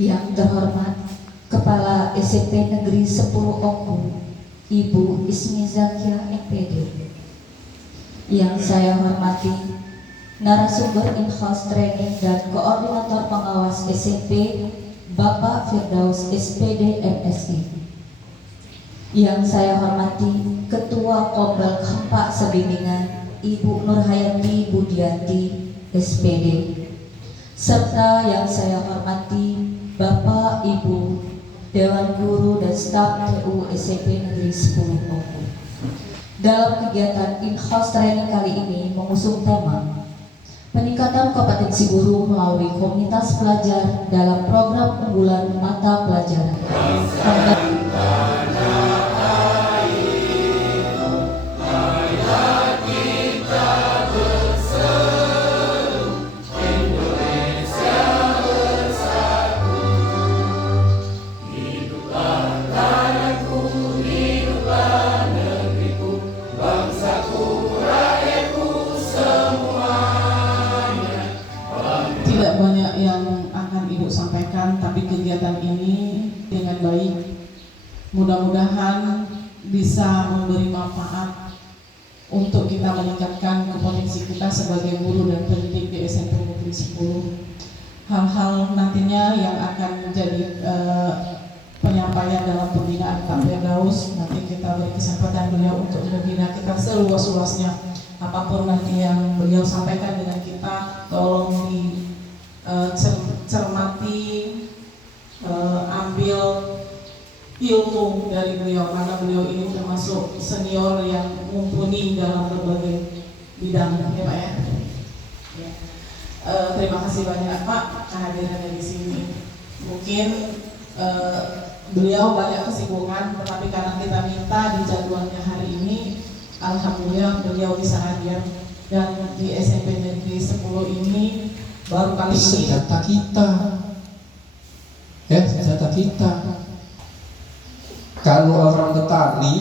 Yang terhormat Kepala SMP Negeri 10 Oku, Ibu Ismi Zakia MPD. Yang saya hormati narasumber in-house training dan koordinator pengawas SMP Bapak Firdaus SPD MSI. Yang saya hormati Ketua Kombel Kampak Sebimbingan Ibu Nurhayati Budianti SPD, serta yang saya hormati Bapak Ibu Dewan Guru dan Staf TU SMP Negeri 10 Oku. Dalam kegiatan in-house training kali ini mengusung tema peningkatan kompetensi guru melalui komunitas pelajar dalam program unggulan mata pelajaran. Tidak banyak yang akan Ibu sampaikan, tapi kegiatan ini dengan baik mudah-mudahan bisa memberi manfaat untuk kita meningkatkan kompetensi kita sebagai guru dan pendidik di SMP Negeri 10. Hal-hal nantinya yang akan menjadi penyampaian dalam pembinaan Pak Firdaus, nanti kita beri kesempatan beliau untuk membina kita seluas-luasnya. Apapun nanti yang beliau sampaikan dengan kita, tolong cermati, ambil ilmu dari beliau, karena beliau ini termasuk senior yang mumpuni dalam berbagai bidang, ya Pak ya. Terima kasih banyak Pak kehadirannya di sini. Mungkin beliau banyak kesibukan, tetapi karena kita minta di jadwalnya hari ini, alhamdulillah beliau bisa hadir. Dan di SMP Negeri 10 ini baru kali ini senjata kita, senjata kita. Kalau orang petani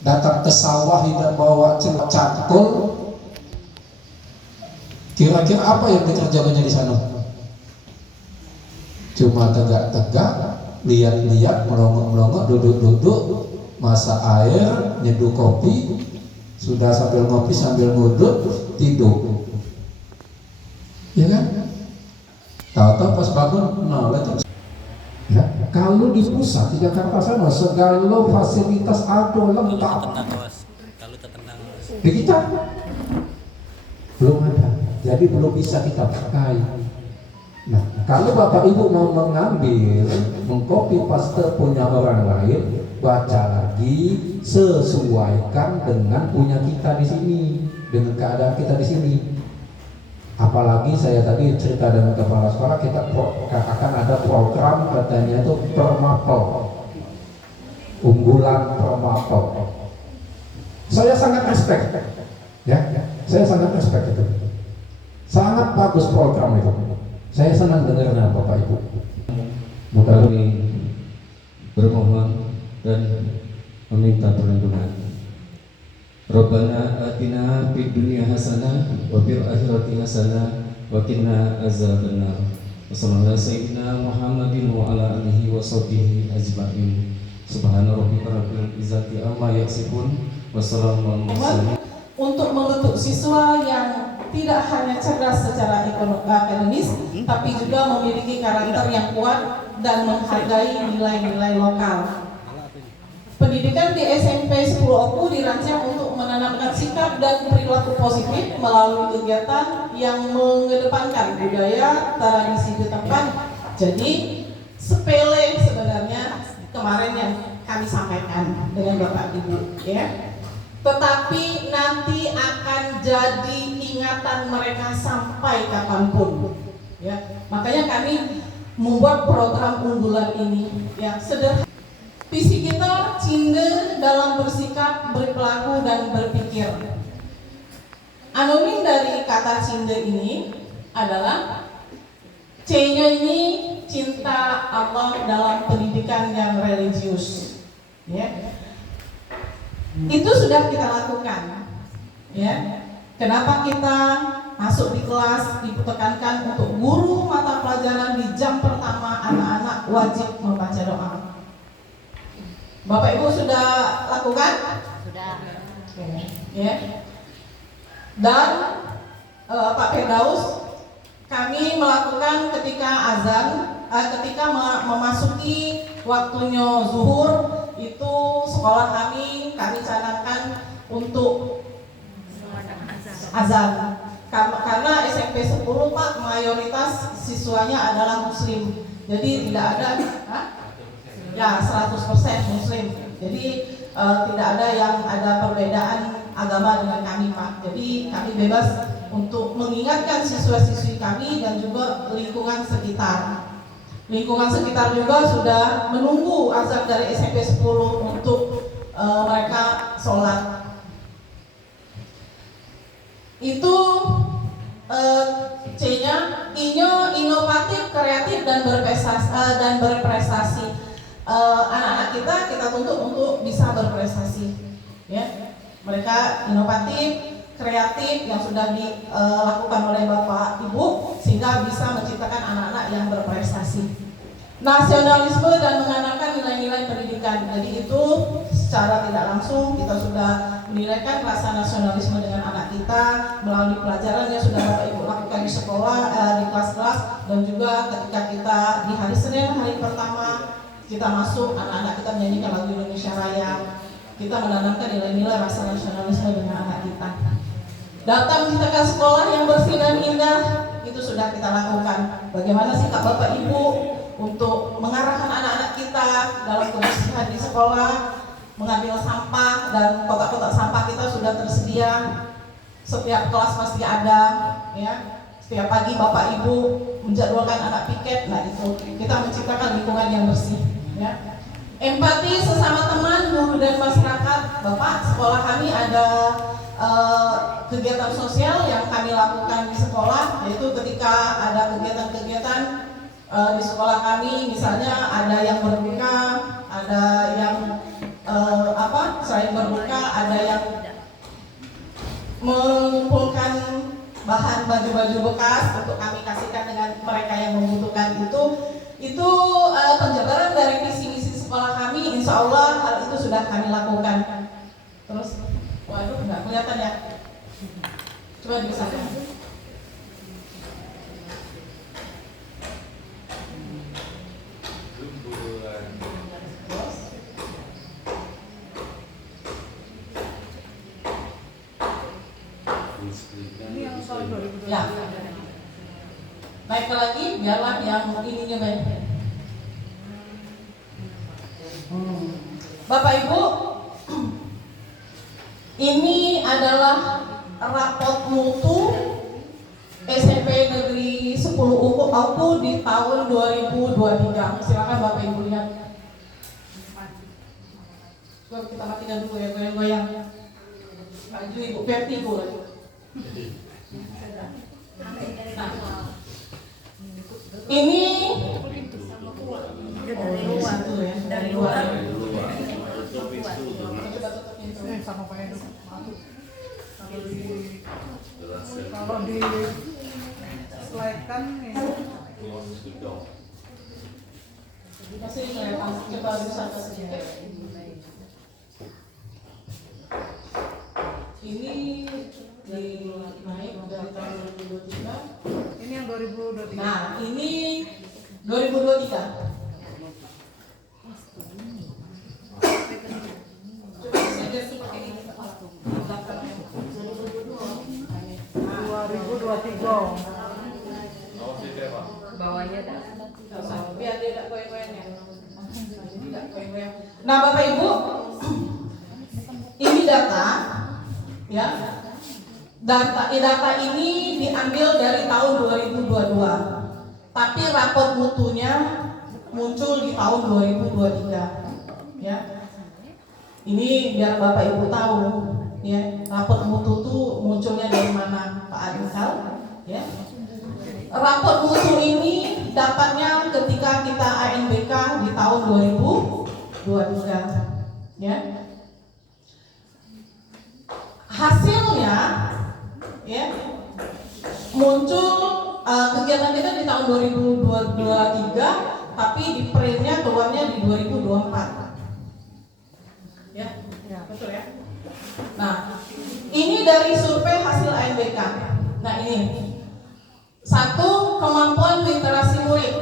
datang ke sawah tidak bawa cangkul, kira-kira apa yang dikerjakannya di sana? Cuma tegak-tegak, lihat-lihat, melongok-melongok, duduk-duduk, masak air, nyeduh kopi, sudah sambil ngopi sambil ngudut, tidur. Ya kan? Tahu-tahu pas bangun, itu. Ya, kalau di pusat di Jakarta sana segala fasilitas ada lengkap. Di kita belum ada, jadi belum bisa kita pakai. Nah, kalau Bapak Ibu mau mengambil, mengcopy paste punya orang lain, baca lagi, sesuaikan dengan punya kita di sini, dengan keadaan kita di sini. Apalagi saya tadi cerita dengan kepala sekolah, kita akan ada program katanya itu Permapel, unggulan Permapel. Saya sangat respect, ya, saya sangat respect itu. Sangat bagus program itu. Saya senang dengarnya Bapak Ibu. Kami bermohon dan meminta perlindungan. Rabbana atina fid dunya hasanah wa fil akhirati hasanah wa qina azabannar. Wassallallahu sayyidina Muhammadin wa ala alihi wa sahbihi ajma'in. Subhana rabbika rabbil izzati amma yasifun. Wassalamu alaikum. Untuk membentuk siswa yang tidak hanya cerdas secara akademis, tapi juga memiliki karakter yang kuat dan menghargai nilai-nilai lokal. Pendidikan di SMP 10 Oku dirancang untuk menanamkan sikap dan perilaku positif melalui kegiatan yang mengedepankan budaya, tradisi setempat. Jadi sepele sebenarnya kemarin yang kami sampaikan dengan Bapak Ibu, ya. Tetapi nanti akan jadi ingatan mereka sampai kapanpun, ya. Makanya kami membuat program unggulan ini, ya, sederhana. Visi kita cinde dalam bersikap, berperilaku, dan berpikir. Anonim dari kata cinde ini adalah C-nya ini cinta Allah dalam pendidikan yang religius. Ya. Itu sudah kita lakukan. Ya. Kenapa kita masuk di kelas ditekankan untuk guru mata pelajaran di jam pertama wajib membaca doa. Bapak Ibu sudah lakukan? Sudah. Oke, ya. Dan Pak Firdaus, kami melakukan ketika azan, ketika memasuki waktunya zuhur, itu sekolah kami canangkan untuk azan. Karena SMP 10 Pak, mayoritas siswanya adalah muslim. Jadi tidak ada ya 100% muslim. Jadi tidak ada yang ada perbedaan agama dengan kami Pak. Jadi kami bebas untuk mengingatkan siswa-siswi kami dan juga lingkungan sekitar. Lingkungan sekitar juga sudah menunggu azan dari SMP 10 untuk mereka sholat. Itu C-nya, I-nya inovatif, kreatif dan berprestasi. Anak-anak kita tuntut untuk bisa berprestasi, ya. Mereka inovatif, kreatif yang sudah dilakukan oleh Bapak Ibu sehingga bisa menciptakan anak-anak yang berprestasi. Nasionalisme dan menanamkan nilai-nilai pendidikan. Jadi itu secara tidak langsung kita sudah menilaikan rasa nasionalisme dengan anak kita melalui pelajaran yang sudah Bapak Ibu lakukan di sekolah, di kelas-kelas, dan juga ketika kita di hari Senin, hari pertama kita masuk, anak-anak kita menyanyikan lagu Indonesia Raya. Kita menanamkan nilai-nilai rasa nasionalisme dengan anak kita. Data menciptakan sekolah yang bersih dan indah, itu sudah kita lakukan. Bagaimana sikap Bapak Ibu untuk mengarahkan anak-anak kita dalam kebersihan di sekolah, mengambil sampah, dan kotak-kotak sampah kita sudah tersedia. Setiap kelas pasti ada, ya. Setiap pagi Bapak Ibu menjadwalkan anak piket. Nah itu kita menciptakan lingkungan yang bersih, ya. Empati sesama teman, guru dan masyarakat. Bapak, sekolah kami ada kegiatan sosial yang kami lakukan di sekolah, yaitu ketika ada kegiatan-kegiatan di sekolah kami, misalnya ada yang berbuka, ada yang selain berbuka, ada yang mengumpulkan bahan baju-baju bekas untuk kami kasihkan dengan mereka yang membutuhkan itu penjabaran dari visi-misi sekolah kami. Insya Allah hal itu sudah kami lakukan. Terus, waduh nggak kelihatan ya? Coba diusahakan. Ya. Naik lagi, biarlah yang ininya baik. Bapak Ibu, ini adalah rapot mutu SMP Negeri 10 Auku di tahun 2023. Silakan Bapak Ibu lihat. Coba kita matikan dulu ya, goyang-goyang. Maju Ibu, vertigo lagi. Nah, ini dari luar ya, dari luar. Coba tutup pintu. Sama Pak Edo. Kalau di slide kan masih kelihatan, coba bisa sedikit. Ini naik dari tahun 2023. ini yang 2023. Nah, ini 2023. Coba saya pakai ini. 2023. Bawahnya dah. Biar dia tidak goyang-goyangnya. Tidak goyang-goyang. Nah, Bapak Ibu, ini data, ya. Data ini diambil dari tahun 2022, tapi rapor mutunya muncul di tahun 2023, ya. Ini biar Bapak Ibu tahu, ya, rapor mutu itu munculnya dari mana, Pak Adisal, ya. Rapor mutu ini dapatnya ketika kita ANBK di tahun 2023, ya. Hasilnya, ya, muncul kegiatan kita di tahun 2023, tapi di print-nya keluarnya di 2024. Ya, betul ya. Nah, ini dari survei hasil ANBK. Nah, ini satu, kemampuan literasi murid.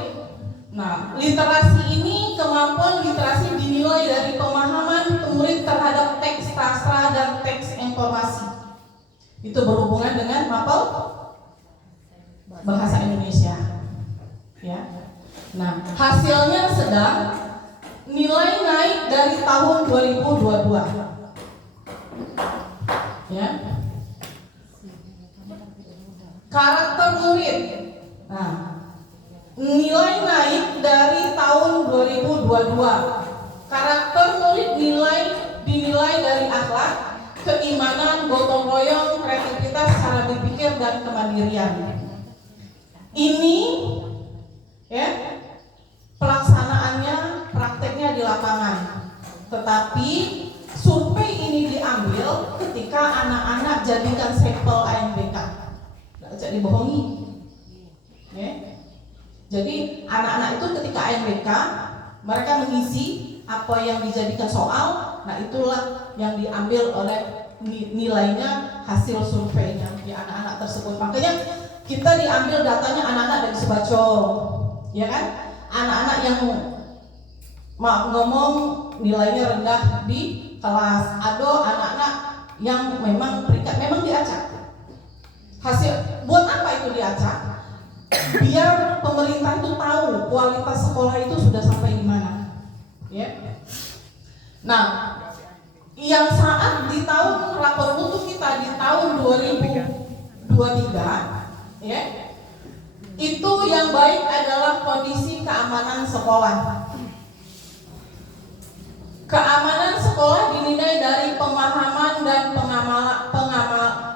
Nah, literasi ini, kemampuan literasi dinilai dari pemahaman murid terhadap teks sastra dan teks informasi. Itu berhubungan dengan mapel bahasa Indonesia. Ya. Nah, hasilnya sedang nilai naik dari tahun 2022. Ya. Karakter murid. Nah, nilai naik dari tahun 2022. Karakter murid dinilai dari akhlak, keimanan, gotong royong, kreativitas, cara berpikir dan kemandirian. Ini ya pelaksanaannya, prakteknya di lapangan. Tetapi survei ini diambil ketika anak-anak jadikan sampel ANBK. Nggak bisa dibohongi. Ya. Jadi anak-anak itu ketika ANBK mereka mengisi apa yang dijadikan soal. Nah, itulah yang diambil oleh nilainya hasil surveinya di anak-anak tersebut. Makanya kita diambil datanya anak-anak dari Sebaco, ya kan? Anak-anak yang ngomong nilainya rendah di kelas. Ada anak-anak yang memang peringkat memang diacak. Hasil buat apa itu diacak? Biar pemerintah itu tahu kualitas sekolah itu sudah sampai di mana. Ya. Nah, yang saat di tahun rapor mutu kita di tahun 2023, ya, itu yang baik adalah kondisi keamanan sekolah. Keamanan sekolah dinilai dari pemahaman dan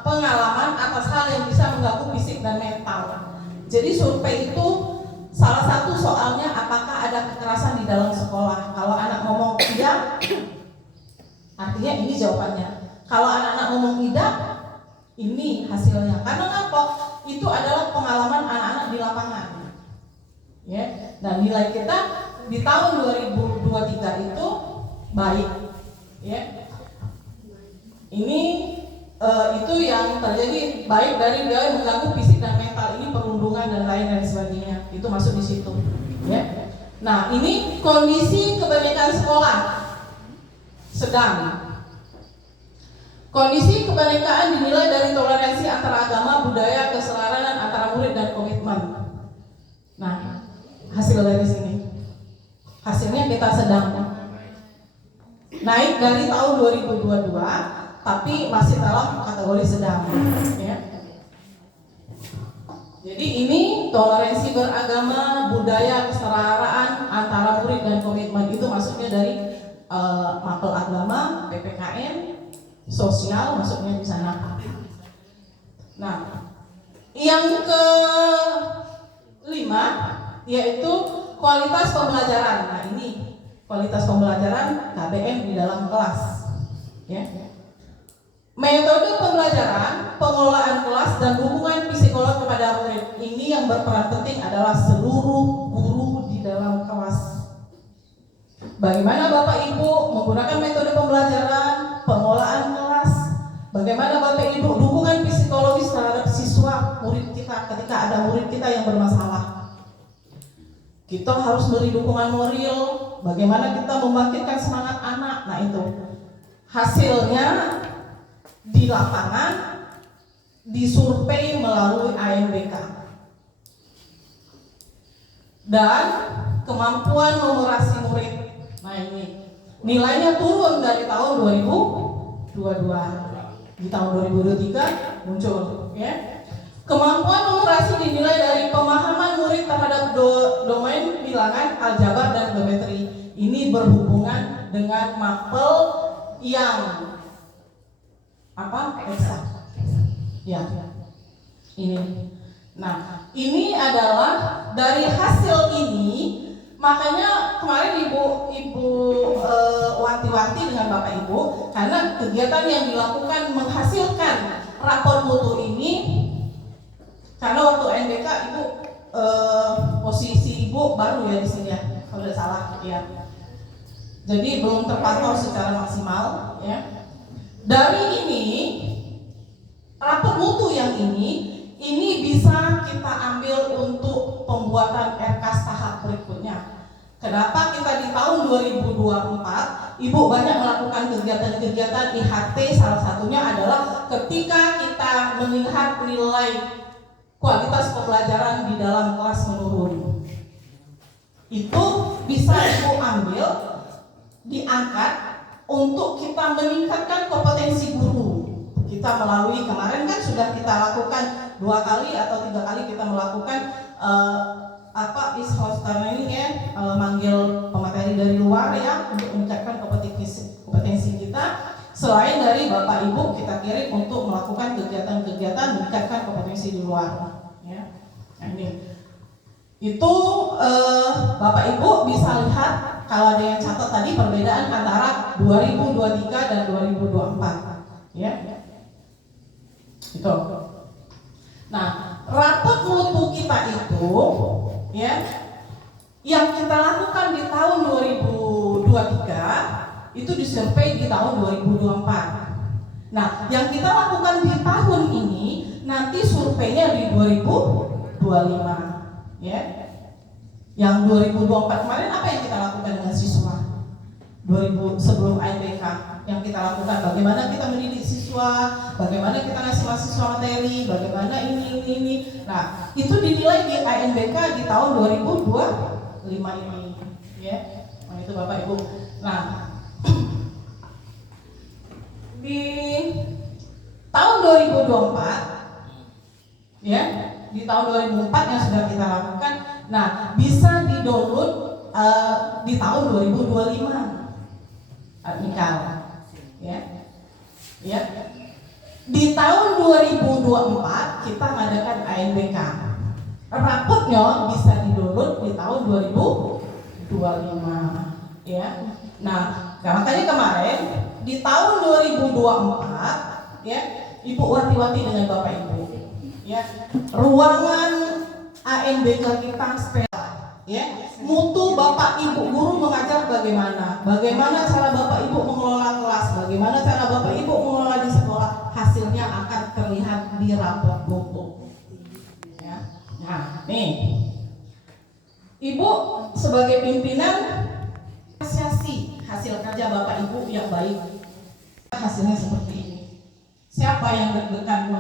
pengalaman atas hal yang bisa mengganggu fisik dan mental. Jadi survei itu salah satu soalnya apakah ada kekerasan di dalam sekolah. Kalau anak ngomong iya, artinya ini jawabannya. Kalau anak-anak ngomong tidak, ini hasilnya. Karena apa? Itu adalah pengalaman anak-anak di lapangan. Ya. Nah, nilai kita di tahun 2023 itu baik. Ya. Ini itu yang terjadi baik dari dia mengganggu fisik dan mental, ini perundungan dan lain sebagainya, itu masuk di situ, ya. Nah, ini kondisi kebinekaan sekolah sedang. Kondisi kebinekaan dinilai dari toleransi antara agama, budaya, keselarasan antara murid dan komitmen. Nah, hasil dari sini, hasilnya kita sedang naik dari tahun 2022. Tapi masih dalam kategori sedang, ya. Jadi ini toleransi beragama, budaya, kesetaraan antara murid dan komitmen itu masuknya dari mapel agama, PPKN, sosial masuknya di sana. Nah, yang kelima yaitu kualitas pembelajaran. Nah, ini kualitas pembelajaran KBM di dalam kelas, ya. Metode pembelajaran, pengelolaan kelas, dan hubungan psikolog kepada murid. Ini yang berperan penting adalah seluruh guru di dalam kelas. Bagaimana Bapak Ibu menggunakan metode pembelajaran, pengelolaan kelas, bagaimana Bapak Ibu dukungan psikologis terhadap siswa murid kita ketika ada murid kita yang bermasalah. Kita harus beri dukungan moral, bagaimana kita membangkitkan semangat anak. Nah, itu hasilnya di lapangan, disurvei melalui ANBK. Dan kemampuan numerasi murid. Nah, ini nilainya turun dari tahun 2022. Di tahun 2023 muncul, ya. Kemampuan numerasi dinilai dari pemahaman murid terhadap domain bilangan, aljabar dan geometri. Ini berhubungan dengan mapel yang eksak, ya. Ini. Nah, ini adalah dari hasil ini. Makanya kemarin Ibu wanti-wanti dengan Bapak Ibu, karena kegiatan yang dilakukan menghasilkan rapor mutu ini, karena waktu NBK Ibu posisi Ibu baru ya di sini ya. tidak salah ya. Jadi belum terpantau secara maksimal ya. Dari ini rapot mutu yang ini bisa kita ambil untuk pembuatan RKAS tahap berikutnya. Kenapa kita di tahun 2024 Ibu banyak melakukan kegiatan-kegiatan IHT, salah satunya adalah ketika kita melihat nilai kualitas pembelajaran di dalam kelas menurun. Itu bisa Ibu ambil, diangkat untuk kita meningkatkan kompetensi guru. Kita melalui kemarin kan sudah kita lakukan 2 kali atau 3 kali kita melakukan ini ya, manggil pemateri dari luar ya untuk meningkatkan kompetensi kita. Selain dari Bapak Ibu kita kirim untuk melakukan kegiatan-kegiatan meningkatkan kompetensi di luar ya. Nah, ini itu Bapak Ibu bisa lihat kalau ada yang catat tadi perbedaan antara 2023 dan 2024 ya. Itu. Nah, rapot mutu kita itu ya yang kita lakukan di tahun 2023 itu disurvei di tahun 2024. Nah, yang kita lakukan di tahun ini nanti surveinya di 2025 ya. Yang 2024 kemarin apa yang kita lakukan dengan siswa? Sebelum IPK yang kita lakukan bagaimana kita mendidik siswa, bagaimana kita ngasih mahasiswa materi, bagaimana ini. Nah, itu dinilai di INBK di tahun 2025 ini ya. Nah, itu Bapak Ibu. Nah, di tahun 2024 ya, di tahun 2004 yang sudah kita lakukan. Nah, bisa di-download di tahun 2025 Nikal ya. Ya. Di tahun 2024 kita mengadakan INBK. Rapotnya bisa di-download di tahun 2025 ya. Nah, makanya kemarin di tahun 2024 ya, Ibu wanti-wanti dengan Bapak Ibu ya. Ruangan ANBK kita ya, mutu Bapak Ibu guru mengajar bagaimana cara Bapak Ibu mengelola kelas, bagaimana cara Bapak Ibu mengelola di sekolah, hasilnya akan terlihat di rapor mutu ya. Nah, nih Ibu sebagai pimpinan apresiasi hasil kerja Bapak Ibu yang baik. Hasilnya seperti ini. Siapa yang deg-degan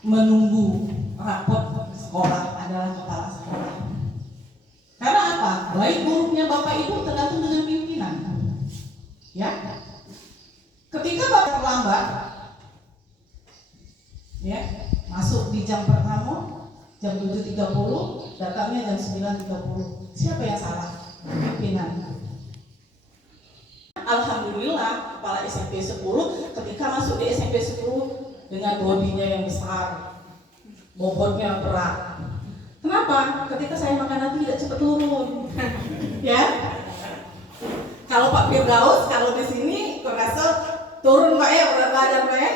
menunggu rapor sekolah adalah kepala sekolah. Karena apa? Baik buruknya Bapak Ibu tergantung dengan pimpinan. Ya. Ketika Bapak terlambat, ya, masuk di jam pertama, jam 7.30, datangnya jam 9.30. Siapa yang salah? Pimpinan. Alhamdulillah kepala SMP 10 ketika masuk di SMP 10 dengan bodinya yang besar, bobotnya berat. Kenapa? Ketika saya makan nanti tidak cepat turun. Ya. Kalau Pak Firdaus kalau di sini kurasa turun Pak ya berat badan Pak ya.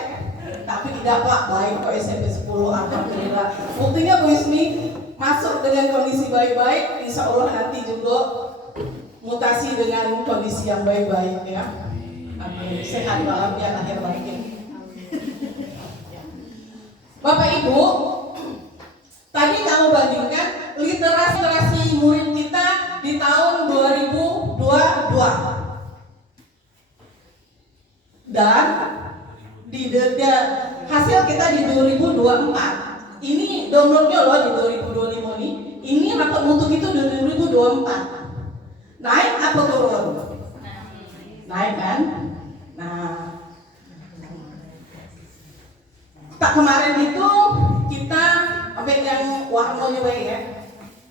Tapi tidak Pak, baik Pak SMP 10 alhamdulillah. Buktinya Bu Ismi masuk dengan kondisi baik-baik, insya Allah nanti juga mutasi dengan kondisi yang baik-baik ya. Amin. Sehat walafiat akhir batin. Bapak Ibu, tadi kamu bandingkan literasi murid kita di tahun 2022 dan di hasil kita di 2024. Ini downloadnya loh di 2025 nih. Ini rapot mutu itu di 2024. Naik apa turun? Naik kan? Nah, tak kemarin itu kita ambil yang warnanya baik ya.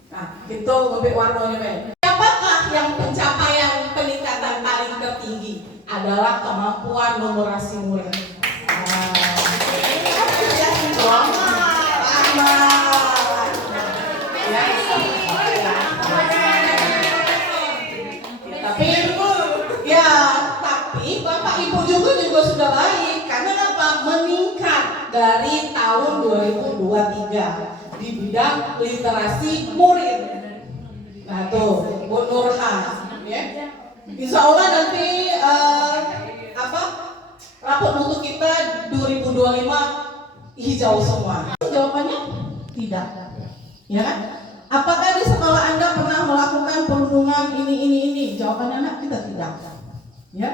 Nah, kita ambil warnanya baik. Siapakah yang pencapaian peningkatan paling tertinggi adalah kemampuan numerasi murid. Tapi Bapak Ibu juga sudah baik karena apa? Meningkat dari tahun 2023 di bidang literasi murid. Nah tuh, Bu Nurhan, ya. Insya Allah nanti rapot untuk kita 2025 hijau semua. Jawabannya tidak, ya kan? Apakah di sekolah Anda pernah melakukan perundungan ini? Jawabannya anak kita tidak, ya,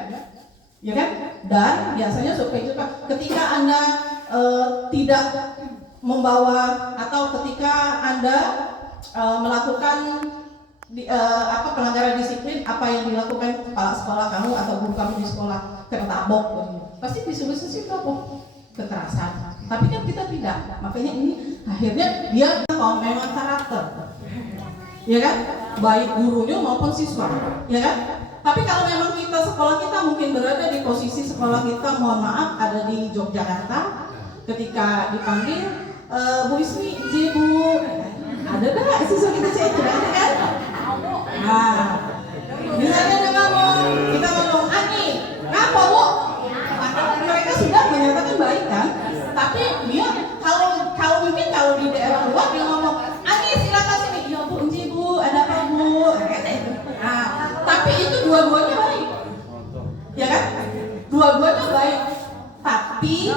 ya kan? Dan biasanya survei juga ketika Anda tidak membawa atau ketika Anda melakukan pelanggaran disiplin, apa yang dilakukan kepala sekolah kamu atau guru kamu di sekolah, kena tabok, pasti disuruh apa? Kekerasan. Tapi kan kita tidak, makanya ini akhirnya dia memang karakter, ya kan? Baik gurunya maupun siswa, ya kan? Tapi kalau memang kita sekolah kita mungkin berada di posisi sekolah kita, mohon maaf, ada di Yogyakarta, ketika dipanggil Bu Ismi, izin Bu, ada nggak siswa kita cek tidak ada kan? Nah, misalnya kita ngomong Ani, ngapa Bu? Mereka sudah menyatakan baik kan? Tapi dia kalau mungkin kalau di daerah luar dia ngomong Ani silakan sini, iya Bu, izin Bu, ada apa Bu? Nah, tapi itu dua-duanya baik, ya kan? Dua-duanya baik, tapi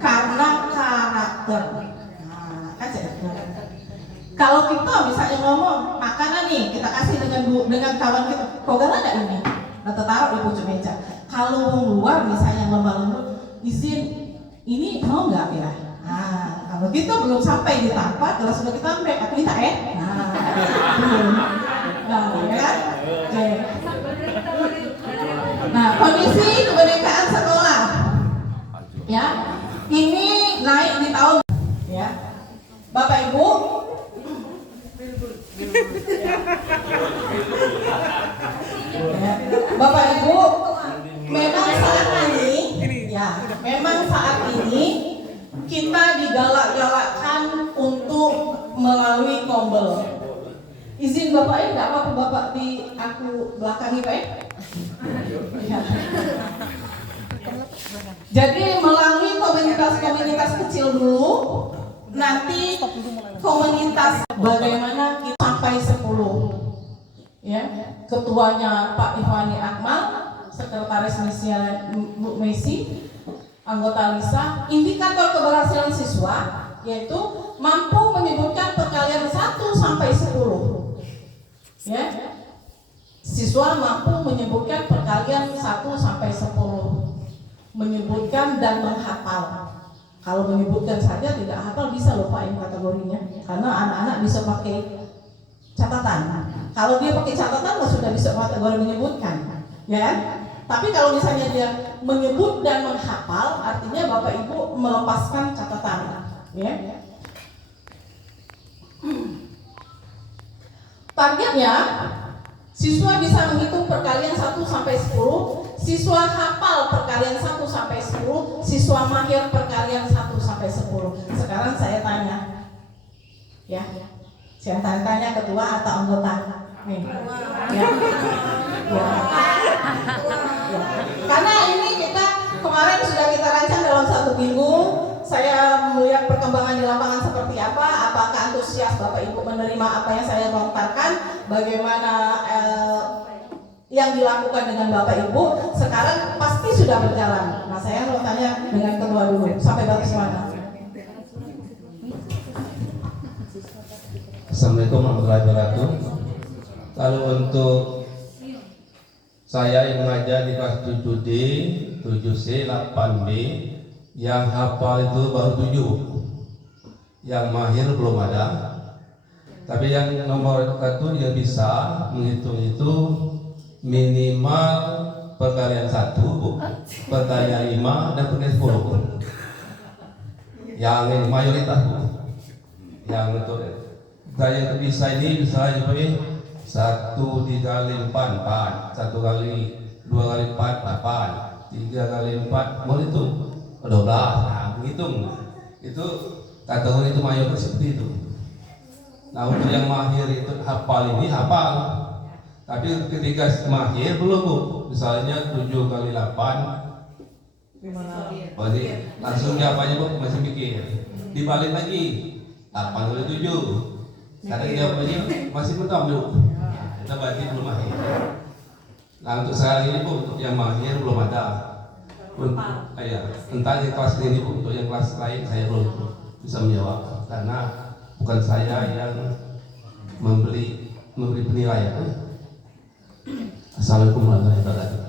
karena karakter. Kalau kita misalnya ngomong makanan nih, kita kasih dengan kawan kita, kok gak ada ini? Kita taruh di pucuk meja. Kalau luar misalnya lomba-lomba, izin ini mau nggak ya? Nah, kalau kita belum sampai di tempat, kalau sudah kita sampai, aku minta nah, ya kan? Oke. Nah, kondisi kebinekaan sekolah, ya, ini naik di tahun, ya, Bapak Ibu. Bapak Ibu, memang saat ini kita digalak-galakkan untuk melalui tombol. Izin Bapak ya, nggak apa-apa Bapak di aku belakangi Pak ya? Ya. Jadi melalui komunitas-komunitas kecil dulu, nanti komunitas bagaimana kita sampai 10, ya, ketuanya Pak Ivani Akmal, sekretaris Bu Messi, anggota Lisa. Indikator keberhasilan siswa yaitu mampu menyebutkan perkalian 1 sampai 10, ya, siswa mampu menyebutkan perkalian 1 sampai 10, menyebutkan dan menghafal. Kalau menyebutkan saja tidak hafal bisa lupain kategorinya, karena anak-anak bisa pakai catatan. Kalau dia pakai catatan sudah bisa kategori menyebutkan, ya. Tapi kalau misalnya dia menyebut dan menghafal, artinya Bapak Ibu melepaskan catatan, ya. Targetnya siswa bisa menghitung perkalian 1 sampai 10, siswa hafal perkalian 1 sampai 10, siswa mahir perkalian 1 sampai 10. Sekarang saya tanya, ya, saya tanya ketua atau anggota, nih, ya. Ya. Karena ini kita kemarin sudah kita rancang dalam 1 minggu. Saya melihat perkembangan di lapangan seperti apa, apakah antusias Bapak Ibu menerima apa yang saya lontarkan, bagaimana yang dilakukan dengan Bapak Ibu. Sekarang pasti sudah berjalan. Nah, saya mau tanya dengan ketua dulu, sampai batas mana? Assalamualaikum warahmatullahi wabarakatuh. Kalau untuk saya yang mengajar di kelas 7D, 7C, 8B, yang hafal itu baru 7, yang mahir belum ada. Tapi yang nomor 1 yang bisa menghitung itu minimal perkalian 1, perkalian 5, dan perkalian 10. Yang mayoritas Bu. Yang untuk saya yang bisa ini bisa seperti 1 dikali 4, 4, 1 kali 2 kali 4, 8, 3 kali 4, mau itu 12, nah menghitung. Itu kategori itu mayoritas seperti itu. Nah untuk yang mahir itu hafal ini hafal. Tapi ketika mahir belum Bu. Misalnya 7 kali 8, berarti langsung jawabannya Bu, masih mikir. Dibalik lagi 8 kali 7. Kadang jawabannya masih betul Bu. kita berarti belum mahir. Nah untuk sekarang ini Bu, untuk yang mahir belum ada. Ya, entah yang kelas ini Bu, untuk yang kelas lain saya belum bisa menjawab karena bukan saya yang memberi penilaian. Assalamualaikum warahmatullahi wabarakatuh.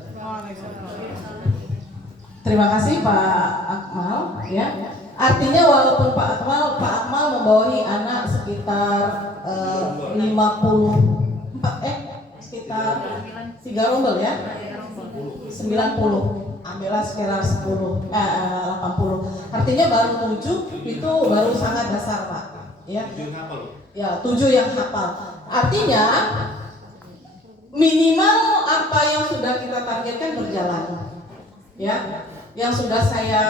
Terima kasih Pak Akmal ya. Artinya walaupun Pak Akmal membawahi anak sekitar sekitar 3 rombel ya. 90. Ambillah sekitar 80. Artinya baru 7 itu baru sangat dasar Pak. Ya. Ya, 7 yang hafal. Artinya minimal apa yang sudah kita targetkan berjalan. Ya. Yang sudah saya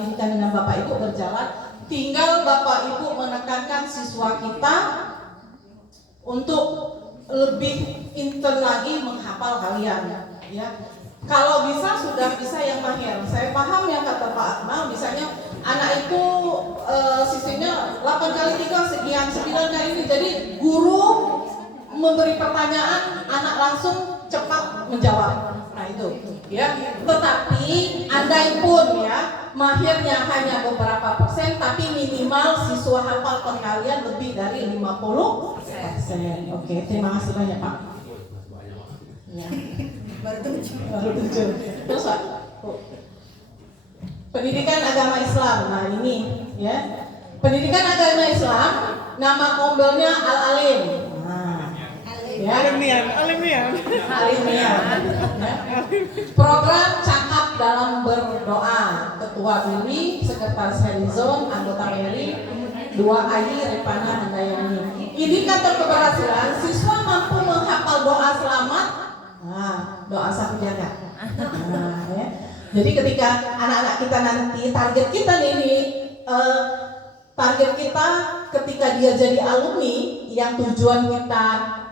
inikan dengan Bapak Ibu berjalan, tinggal Bapak Ibu menekankan siswa kita untuk lebih intens lagi menghafal kalian, ya. Kalau bisa sudah bisa yang mahir. Saya paham yang kata Pak Akmal, misalnya anak itu sistemnya 8 kali 3 sekian, 9 kali ini. Jadi guru memberi pertanyaan, anak langsung cepat menjawab. Nah itu, ya. Tetapi andai pun ya mahirnya hanya beberapa persen, tapi minimal siswa hafal perkalian lebih dari 50%. Oke, terima kasih banyak Pak. Ya. Baru 7. Terus Pak, pendidikan agama Islam. Nah ini, ya. Pendidikan agama Islam, nama kombelnya Al-Alim. Ya. Alimian. Ya. Program cakap dalam berdoa. Ketua Billy, Sekretaris Harizon, anggota Mary, 2 Ayi, Ripana, Handayani. Indikator keberhasilan, siswa mampu menghafal doa selamat. Nah, doa sapu jagat. Nah, ya. Jadi ketika anak-anak kita nanti target kita target kita ketika dia jadi alumni, yang tujuan kita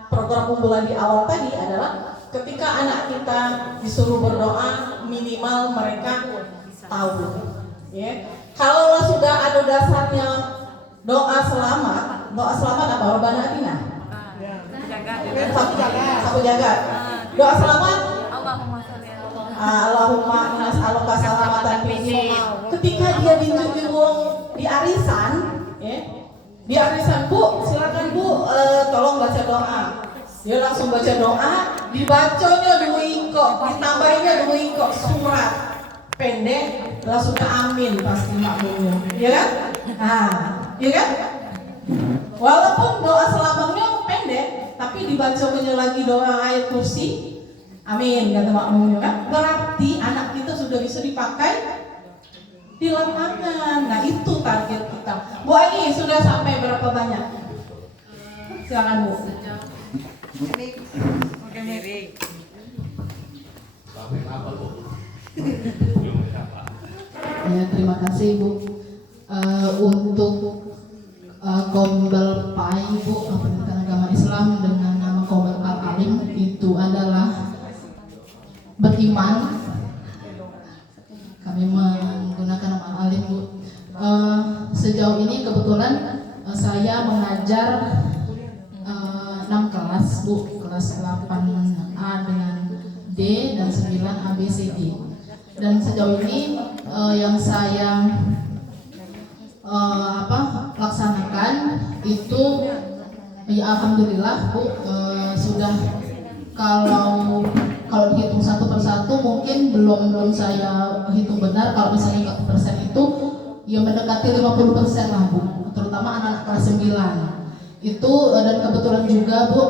program unggulan di awal tadi adalah ketika anak kita disuruh berdoa minimal mereka tahu. Ya. Kalau sudah ada dasarnya doa selamat apa? Robbana atina. Sapu jagat. Doa selamat. Allahumma nas'aluka salamatan fid. Ketika dia dijunjung di arisan, ya. Di arisan, Bu, silakan Bu, tolong baca doa. Dia langsung baca doa, dibacanya 2 ingkok, ditambahinnya 2 ingkok surat pendek, langsung ke amin pasti makmumnya, ya kan? Nah, ya kan? Walaupun doa selamatnya pendek, tapi dibacanya lagi doa ayat kursi, amin kata makmumnya kan? Berarti anak kita sudah bisa dipakai di lapangan. Nah itu target kita. Bu Ai sudah sampai berapa banyak? Silakan Bu. Ya, terima kasih Bu. Untuk kombel PAI Bu, Pendidikan Agama Islam dengan nama kombel Al-Alim itu adalah beriman. Kami menggunakan nama Al-Alim Bu. Sejauh ini kebetulan saya mengajar 6 kelas Bu, kelas 8A dengan D dan 9 ABCD. Dan sejauh ini yang saya laksanakan itu ya alhamdulillah Bu, sudah kalau dihitung satu persatu mungkin belum saya hitung benar. Kalau misalnya 40% itu ya mendekati 50% lah Bu, terutama anak-anak kelas 9 itu. Dan kebetulan juga Bu,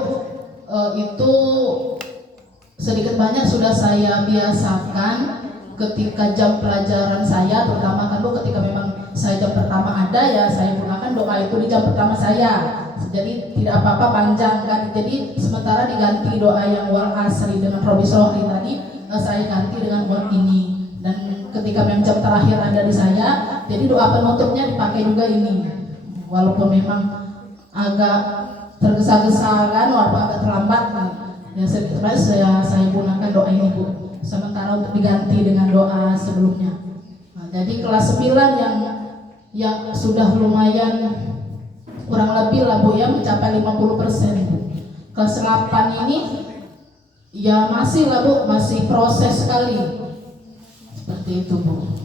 itu sedikit banyak sudah saya biasakan ketika jam pelajaran saya, terutama kan Bu, ketika memang saya jam pertama ada ya saya gunakan doa itu di jam pertama saya. Jadi tidak apa-apa panjang kan. Jadi sementara diganti doa yang wal asri dengan Robi Sohri tadi, saya ganti dengan buat ini. Dan ketika memang jam terakhir ada di saya, jadi doa penutupnya dipakai juga ini. Walaupun memang agak tergesa-gesa kan, walaupun agak terlambat kan. Ya saya gunakan doa ini Bu. Sementara untuk diganti dengan doa sebelumnya. Nah, jadi kelas 9 yang sudah lumayan kurang lebih lah Bu ya mencapai 50% Bu. kelas 8 ini ya masih lah Bu, masih proses sekali. Seperti itu Bu.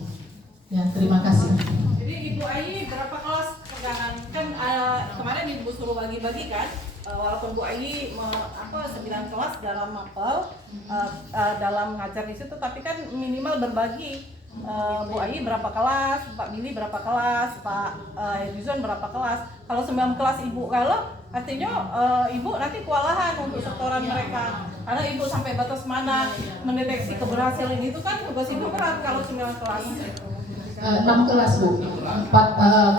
Ya, terima kasih. Jadi Ibu Ai berapa kelas pegangan? Kan kemarin Ibu suruh bagi-bagi kan? Walaupun Bu Ai 9 kelas dalam mapel, dalam ngajar di situ, tapi kan minimal berbagi. Bu Ai berapa kelas, Pak Billy berapa kelas, Pak Edison berapa kelas. Kalau 9 kelas Ibu kalau artinya Ibu nanti kewalahan untuk setoran mereka. Karena Ibu sampai batas mana mendeteksi keberhasilan itu kan tugas Ibu berat kalau 9 kelas. 6 kelas Bu, 4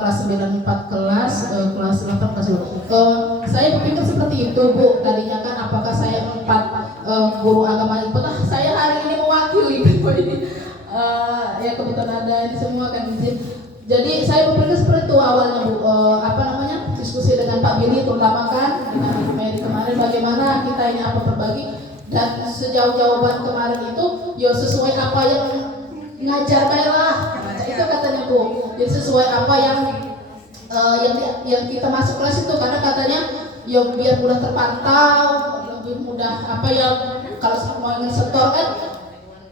kelas 9 4 kelas, kelas 8 kelas 2. Saya berpikir seperti itu Bu. Tadinya kan apakah saya 4 guru agama itu, saya hari ini mewakili Bu ini. Ya kebetulan ada ini semua kan izin. Jadi saya berpikir seperti itu awalnya Bu. Diskusi dengan Pak Billy terutama kan dengan Ibu Mary kemarin bagaimana kita ini apa berbagi, dan sejauh jawaban kemarin itu ya sesuai apa yang ngajar lah itu katanya Bu. Jadi sesuai apa yang kita masuk kelas itu, karena katanya ya biar mudah terpantau, lebih mudah kalau mau ingin setor kan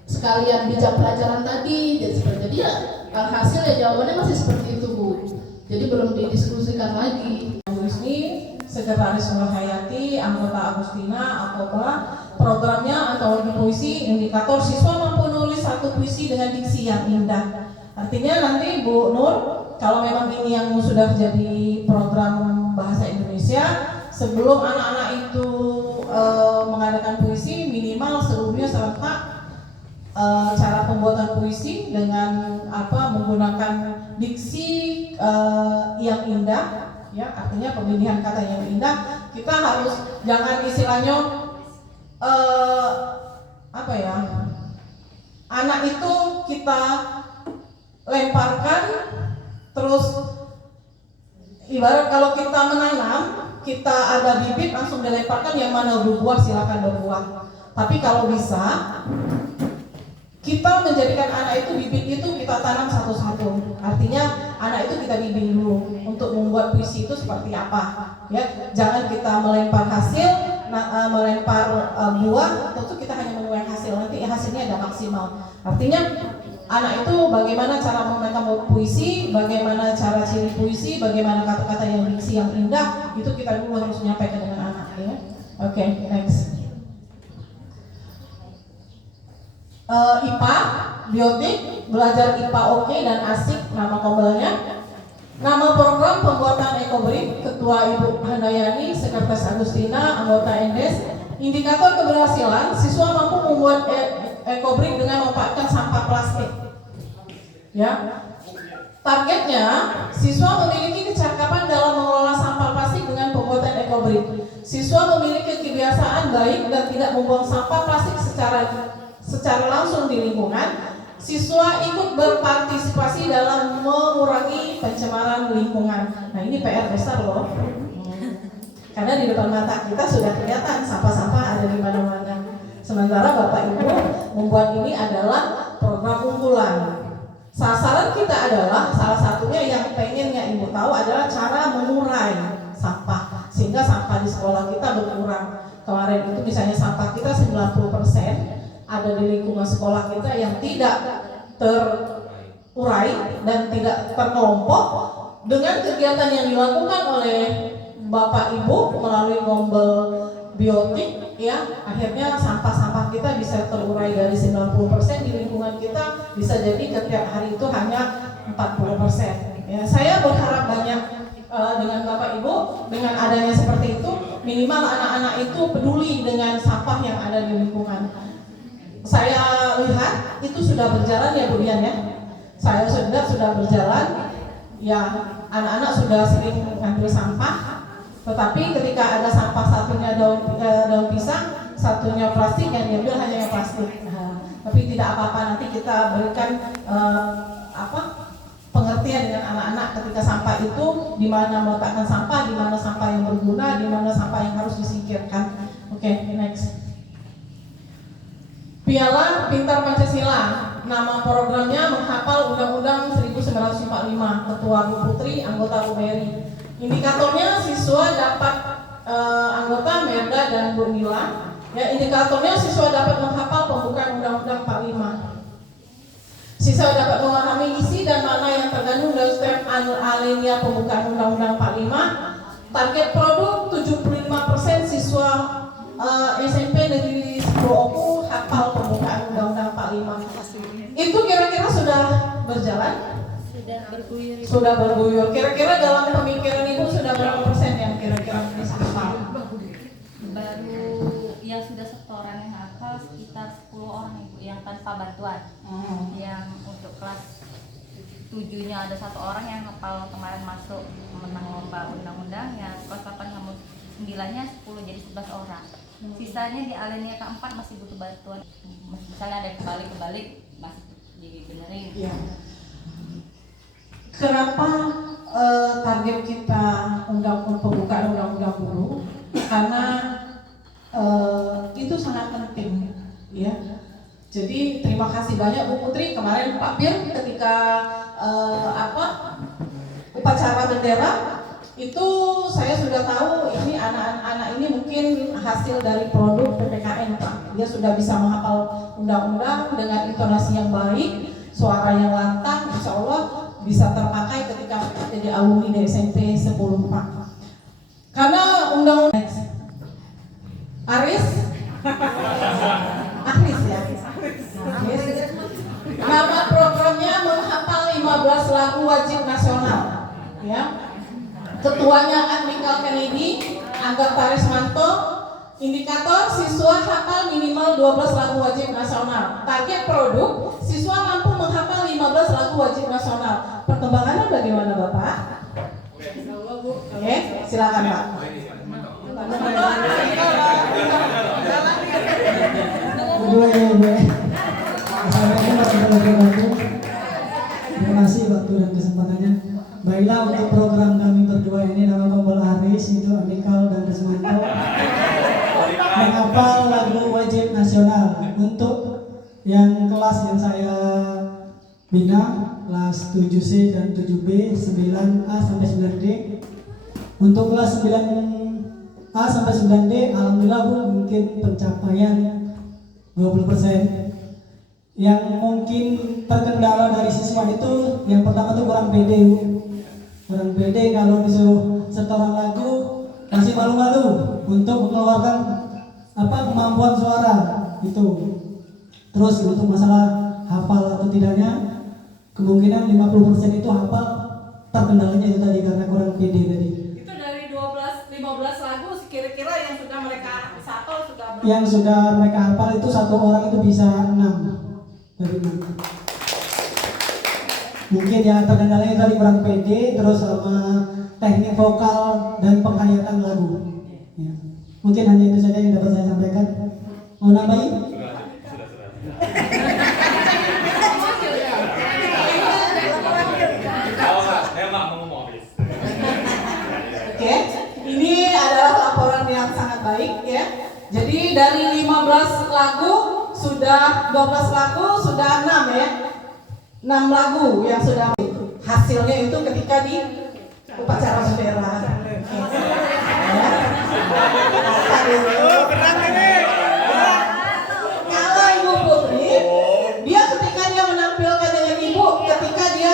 sekalian di jam pelajaran tadi. Jadi seperti ya alhasil ya jawabannya masih seperti itu Bu. Jadi belum didiskusikan lagi. Ini Sekretaris Nurhayati, anggota Agustina, Akoba, programnya antologi puisi, indikator siswa mampu nulis satu puisi dengan diksi yang indah. Artinya nanti Bu Nur, kalau memang ini yang sudah jadi program bahasa Indonesia, sebelum anak-anak itu mengadakan puisi, minimal seluruhnya serentak cara pembuatan puisi dengan menggunakan diksi yang indah, ya artinya pemilihan kata yang indah. Kita harus jangan istilahnya anak itu kita lemparkan terus, ibarat kalau kita menanam, kita ada bibit langsung dilemparkan, yang mana berbuah silakan berbuah. Tapi kalau bisa kita menjadikan anak itu, bibit itu kita tanam satu-satu. Artinya anak itu kita bimbing dulu untuk membuat puisi itu seperti apa. Ya, jangan kita melempar hasil, melempar buah, tentu kita hanya menuai hasil. Nanti hasilnya ada maksimal. Artinya anak itu bagaimana cara membuat puisi, bagaimana cara ciri puisi, bagaimana kata-kata yang diksi yang indah, itu kita dulu harus menyampaikan dengan anak. Ya. Oke, next. IPA, biotik, belajar IPA oke dan asik nama kombelnya. Nama program pembuatan ekobrik, Ketua Ibu Handayani, Sekretaris Agustina, anggota Endes. Indikator keberhasilan, siswa mampu membuat ekobrik dengan memanfaatkan sampah plastik. Ya. Targetnya, siswa memiliki kecakapan dalam mengelola sampah plastik dengan pembuatan ekobrik. Siswa memiliki kebiasaan baik dan tidak membuang sampah plastik secara langsung di lingkungan. Siswa ikut berpartisipasi dalam mengurangi pencemaran lingkungan. Nah, ini PR besar loh. Karena di depan mata kita sudah kelihatan sampah-sampah ada di mana-mana. Sementara Bapak Ibu membuat ini adalah program unggulan. Sasaran kita adalah salah satunya yang pengennya Ibu tahu adalah cara mengurai sampah sehingga sampah di sekolah kita berkurang. Kemarin itu misalnya sampah kita 90% ada di lingkungan sekolah kita yang tidak terurai dan tidak terkelompok. Dengan kegiatan yang dilakukan oleh Bapak Ibu melalui ngombel biotik, ya akhirnya sampah-sampah kita bisa terurai dari 90% di lingkungan kita, bisa jadi setiap hari itu hanya 40%. Ya, saya berharap banyak dengan Bapak Ibu, dengan adanya seperti itu, minimal anak-anak itu peduli dengan sampah yang ada di lingkungan. Saya lihat itu sudah berjalan ya Bu Dian ya. Saya sudah berjalan, ya anak-anak sudah sering ngambil sampah. Tetapi ketika ada sampah satunya daun pisang, satunya plastik, yang diambil hanya yang plastik. Tapi tidak apa-apa, nanti kita berikan pengertian dengan anak-anak ketika sampah itu di mana meletakkan sampah, di mana sampah yang berguna, di mana sampah yang harus disingkirkan. Oke, next. Piala Pintar Pancasila, nama programnya menghafal Undang-Undang 1945, Ketua Bu Putri, anggota Bu Mary. Indikatornya siswa dapat anggota Merda dan Bu Nila. Ya, indikatornya siswa dapat menghafal pembukaan Undang-Undang 45. Siswa dapat memahami isi dan makna yang terkandung dalam setiap alinea pembukaan Undang-Undang 45. Target produk 75% siswa SMP Negeri 10 Oku hafal pembukaan Undang-Undang 45. Itu kira-kira sudah berjalan? Sudah berguyur. Kira-kira dalam pemikiran Ibu sudah berapa persen yang kira-kira bisa hafal? Baru yang sudah setoran yang hafal sekitar 10 orang Ibu yang tanpa bantuan. Yang untuk kelas 7-nya ada 1 orang yang hafal kemarin masuk menang lomba undang-undang, yang kelas 8 sama 9-nya 10 jadi 11 orang. Sisanya di alinea keempat masih butuh bantuan. Misalnya ada kebalik masih dibenerin. Ya. Kenapa target kita pembukaan undang-undang buruh? Karena itu sangat penting, ya. Jadi terima kasih banyak Bu Putri, kemarin Pak Pir ketika upacara bendera itu saya sudah tahu ini anak-anak ini mungkin hasil dari produk PPKN Pak. Dia sudah bisa menghafal undang-undang dengan intonasi yang baik, suara yang lantang, insya Allah bisa terpakai ketika jadi alumni di SMP 10 Pak. Karena undang-undang Aris ya. Nama programnya menghafal 15 lagu wajib nasional, ya. Ketuanya Admiral Kennedy, Angga Tarismanto. Indikator siswa hafal minimal 12 lagu wajib nasional. Target produk siswa mampu menghafal 15 lagu wajib nasional. Perkembangannya bagaimana Bapak? Oke, silakan Pak. Kedua ya Ibu. Assalamualaikum warahmatullahi wabarakatuh. Terima kasih waktu dan kesempatannya. Baiklah, untuk program kami berdua ini nama Kompol Aris itu Amikal dan Desmanto menghafal lagu wajib nasional. Untuk yang kelas yang saya bina, kelas 7C dan 7B, 9A sampai 9D. Untuk kelas 9A sampai 9D, alhamdulillah Bu, mungkin pencapaian 20%. Yang mungkin terkendala dari siswa itu yang pertama tuh kurang pede Bu. Kurang pede kalau disuruh setoran lagu masih malu-malu untuk mengeluarkan kemampuan suara itu. Terus untuk masalah hafal atau tidaknya, kemungkinan 50% itu hafal, terkendalanya itu tadi karena kurang pede tadi. Itu dari 15 lagu kira-kira yang sudah mereka yang sudah mereka hafal itu 1 orang itu bisa 6 dari 6. Mungkin ya terkendalanya tadi kurang pede, terus sama teknik vokal dan penghayatan lagu. Ya. Mungkin hanya itu saja yang dapat saya sampaikan. Mau nambahin? Oke, ini adalah laporan yang sangat baik ya. Jadi dari 15 lagu sudah 12 lagu sudah 6 ya. 6 lagu yang sudah hasilnya itu ketika di upacara bendera. Kalau Ibu Putri, dia ketika dia menampilkan dengan Ibu, ketika dia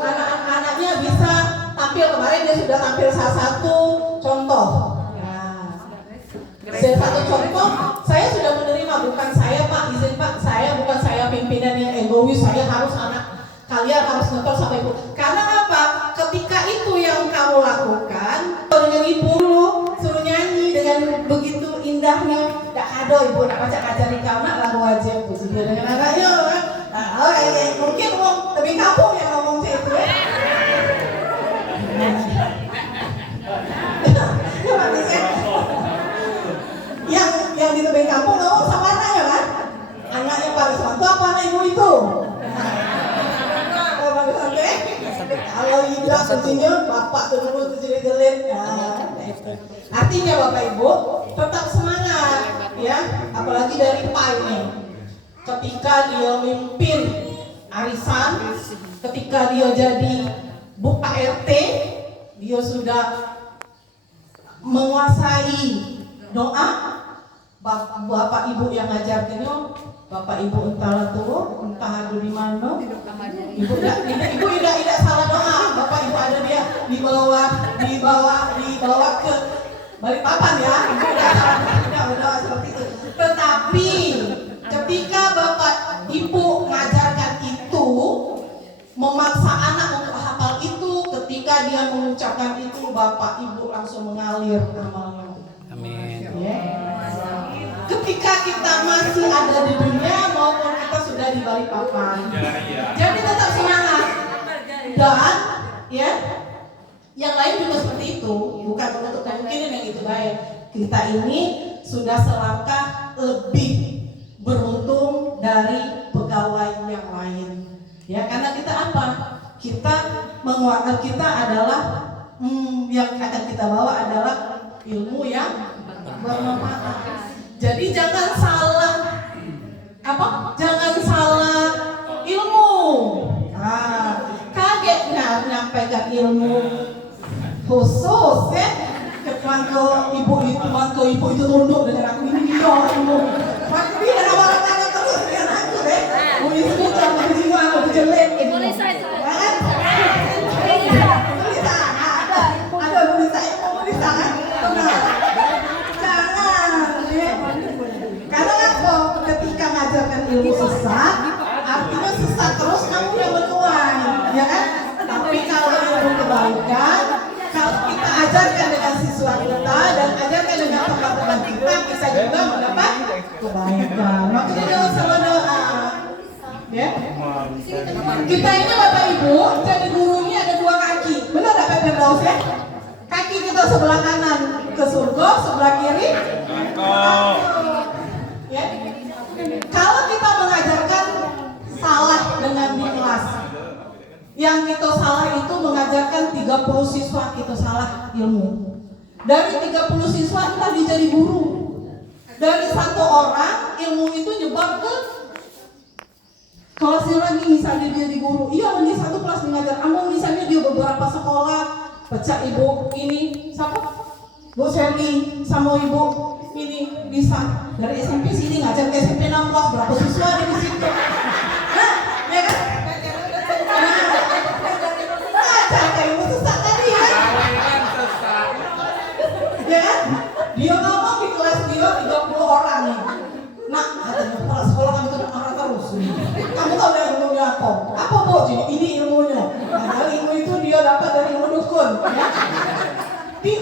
anak-anaknya bisa tampil, kemarin dia sudah tampil salah satu contoh. Salah satu contoh, saya sudah menerima, bukan saya Pak, izin Pak, bukan saya pimpinan yang egois, saya harus kalian harus nonton sampai Ibu. Karena apa? Ketika itu yang kamu lakukan, dengan Ibu dulu suruh nyanyi dengan begitu indahnya, tidak kado Ibu, tidak baca ajari kamu lagu wajib, puji dia dengan anaknya. Mungkin lebih kampung yang ngomong itu ya. Yang di tebing kampung ngomong sama anaknya kan? Anaknya Pak Rismanto apa anak Ibu itu? Kalau tidak kucingnya bapak terus jelit-jelit. Artinya Bapak Ibu tetap semangat ya, apalagi dari Pak ini. Ketika dia mimpin arisan, ketika dia jadi Bu RT, dia sudah menguasai doa. Bapak ibu yang ngajarkannya, bapak ibu entah tua, entah adu di mana. Ibu tidak salah doa. Bapak ibu ada dia dibawa ke Balikpapan ya. Ibu tidak salah doa seperti itu. Tetapi ketika bapak ibu mengajarkan itu, memaksa anak untuk hafal itu, ketika dia mengucapkan itu, bapak ibu langsung mengalir amalnya. Amin. Yeah. Ketika kita masih ada di dunia maupun kita sudah di Balikpapan, jadi tetap semangat. Dan ya, yang lain juga seperti itu. Bukan untuk kemungkinan yang itu baik. Kita ini sudah selangkah lebih beruntung dari pegawai yang lain. Ya, karena kita apa? Kita adalah yang akan kita bawa adalah ilmu yang bermanfaat. Jadi jangan salah ilmu. Kaget nyampaikan ilmu khusus ya. Waktu ibu itu tunduk dengan aku, ini dia ilmu. Waktu dia ada orang tangan terus dengan aku deh. Mungkin sebentar aku jiwa aku jelek. Ibu Lisa itu. Ada Bu Lisa kan? Karena apa? Ketika ngajarkan ilmu sesat, artinya sesat terus kamu yang menuai, ya kan? Tapi kalau ilmu kebaikan, kalau kita ajarkan dengan siswa kita dan ajarkan dengan teman-teman kita, bisa juga mendapat kebaikan. Makanya jangan salah doa, ya. Kita ini Bapak Ibu, jadi guru ini ada dua kaki, benar nggak Pak Firdaus ya? Kaki kita sebelah kanan ke surga, sebelah kiri ya. Kalau kita mengajarkan salah dengan di kelas, yang kita salah itu mengajarkan 30 siswa kita salah ilmu. Dari 30 siswa kita jadi guru. Dari satu orang ilmu itu nyebar ke kelasnya lagi, misalnya dia di guru. Iya, di satu kelas mengajar. Misalnya dia beberapa sekolah, baca ibu ini siapa? Bu Sherly sama ibu ini bisa dari SMP sini ngajar ke SMP 16, berapa siswa ada di situ? Nah, ya kan? Ngajar ke ibu sesat tadi ya? Ya kan? Dia ngomong di kelas dia 30 orang nih. Nah, katanya kepala sekolah kami tuh marah terus. Kamu tahu dari ilmunya apa? Apa Bu? Jadi ini ilmunya. Padahal ilmu itu dia dapat dari ilmu dukun. Ya? 30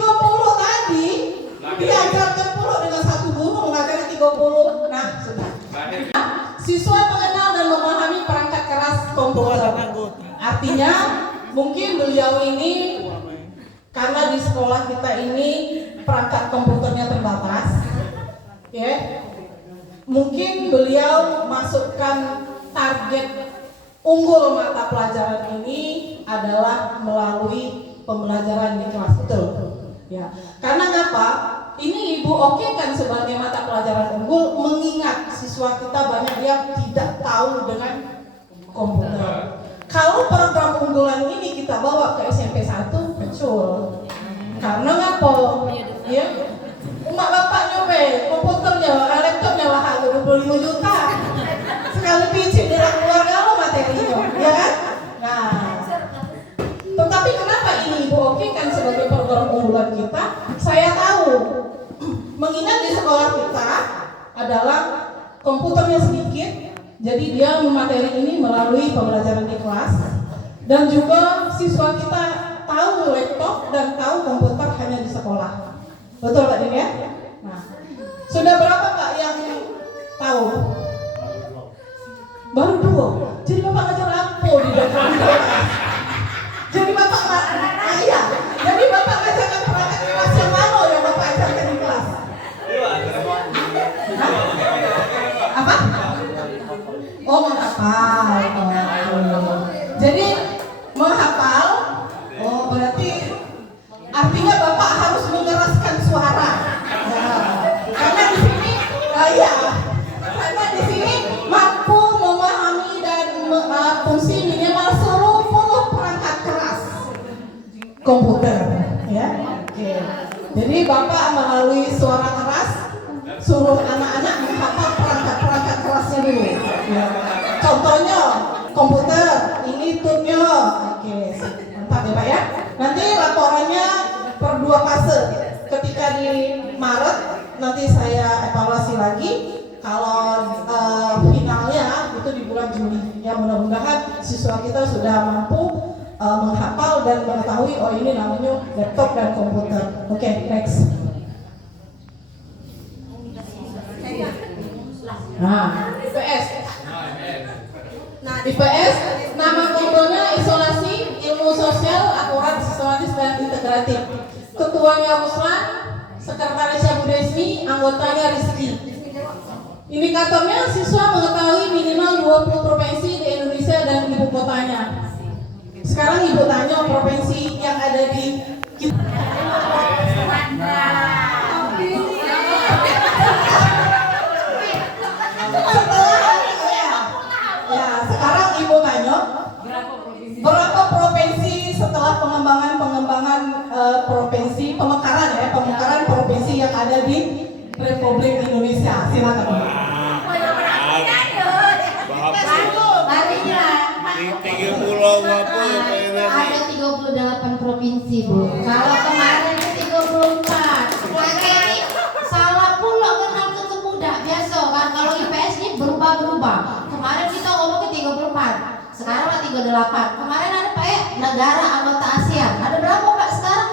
tadi diajarkan pula dengan satu guru mengajarkan 30. Nah, sudah. Siswa mengenal dan memahami perangkat keras komputer. Artinya mungkin beliau ini karena di sekolah kita ini perangkat komputernya terbatas, ya. Mungkin beliau masukkan target unggul mata pelajaran ini adalah melalui pembelajaran di kelas, betul? Ya, karena ngapa? Ini Ibu oke kan sebagai mata pelajaran unggul, mengingat siswa kita banyak yang tidak tahu dengan komputer. Kalau program unggulan ini kita bawa ke SMP 1, betul. Karena ngapa? Ya, emak bapak nyoba komputernya, laptopnya lah 25 juta. Sekali picit dalam keluarga lo materinya, ya kan? Nah, tetapi kenapa ini Ibu oke kan sebagai program unggulan kita? Saya tahu, mengingat di sekolah kita adalah komputernya sedikit, jadi dia materi ini melalui pembelajaran di kelas, dan juga siswa kita tahu laptop dan tahu komputer hanya di sekolah. Betul Pak Din ya? Nah, sudah berapa Pak yang tahu? Baru 2. Jadi Bapak ngajar apa di dalam kelas? Jadi Bapak iya. Jadi Bapak ngajarkan perangkat kelas yang mana yang Bapak ajarkan di kelas? Apa? Oh, menghafal. Jadi menghafal. Oh, berarti artinya Bapak harus mengeraskan suara. Karena di sini karena di sini mampu memahami dan fungsi minimal 10 perangkat keras komputer, ya. Oke. Jadi suara keras, suruh anak-anak menghafal perangkat-perangkat kerasnya dulu. Ya. Contohnya komputer, ini tutnya. Oke, mantap ya Pak ya. Nanti laporannya per 2 fase. Ketika di Maret nanti saya evaluasi lagi. Kalau finalnya itu di bulan Juni. Ya mudah-mudahan siswa kita sudah mampu menghafal dan mengetahui oh ini namanya laptop dan komputer. Oke, next. Nah, IPS. IPS nama komponya isolasi, ilmu sosial, akurat, sistematis dan integratif. Ketuanya Ruslan, sekretarisnya Bu Desmi, anggotanya Rizky. Indikatornya siswa mengetahui minimal 20 provinsi di Indonesia dan ibu kotanya. Sekarang ibu tanya provinsi yang ada di kita. Sekarang ibu tanya berapa provinsi setelah pengembangan provinsi pemekaran provinsi yang ada di Republik Indonesia. Silakan. Ada 38 provinsi, Bu. Kalau kemarin itu 34. Makanya ini salah pula kenal ke muda biasa kan. Kalau IPS ini berubah-berubah. Kemarin kita ngomong ke 34. Sekarang lah 38. Kemarin ada Pak negara anggota ASEAN. Ada berapa Pak sekarang?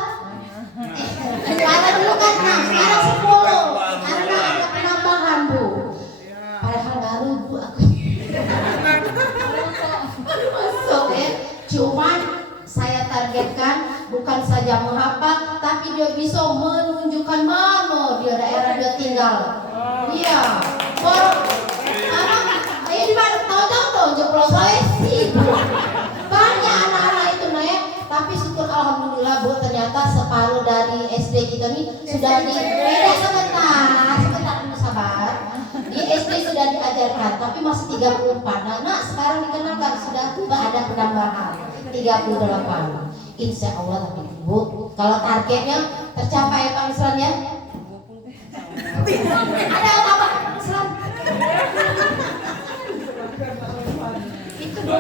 Kalau dulu kan 6, sekarang 10. Karena ada penambahan, Bu. Padahal baru Bu aku. Masuk ya. Cuman saya targetkan bukan saja menghafal, tapi dia bisa menunjukkan mana dia daerah dia tinggal. Iya. Ayo di mana? Tahu jempol saya sih. Banyak anak-anak itu naik, tapi syukur alhamdulillah Bu, ternyata separuh dari SD kita nih sudah di sebentar dulu sabar. Di SD sudah diajarkan, tapi masih 34. Nah, sekarang dikenalkan sudah ada penambahan 38. Insya Allah tapi Bu, kalau targetnya tercapai Pak Nusran ya. Ada apa Nusran? Itu Bu.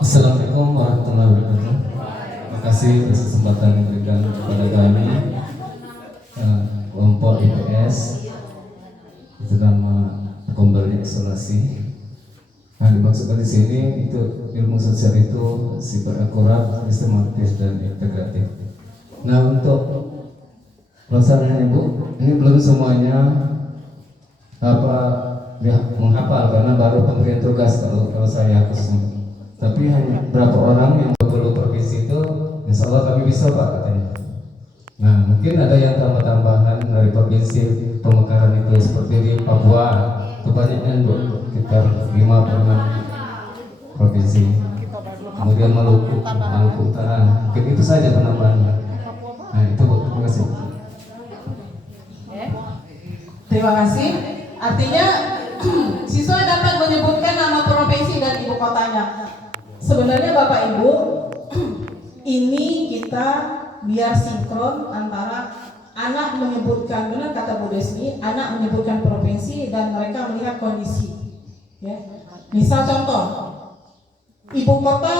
Assalamualaikum warahmatullahi wabarakatuh. Terima kasih atas kesempatan yang diberikan kepada kami kelompok IPS itu nama komponen isolasi. Nah, dimaksudkan di sini itu ilmu sosial itu sifat akurat, sistematis dan integratif. Nah, untuk pelaksanaannya Bu, ini belum semuanya menghafal karena baru pemberian tugas kalau saya khususnya. Tapi hanya berapa orang yang 20 provinsi itu, insya Allah kami bisa Pak katanya. Nah, mungkin ada yang tambah-tambahan dari provinsi pemekaran itu seperti di Papua, kebanyakan Bu, sekitar 5 per 6 provinsi. Kemudian Maluku Utara, mungkin itu saja penambahannya. Nah, itu Bu, terima kasih. Terima kasih. Artinya siswa dapat menyebutkan nama provinsi dan ibu kotanya. Sebenarnya Bapak Ibu, ini kita biar sinkron antara anak menyebutkan, benar kata Bu Desmi, anak menyebutkan provinsi dan mereka melihat kondisi. Ya. Misal contoh, ibu kota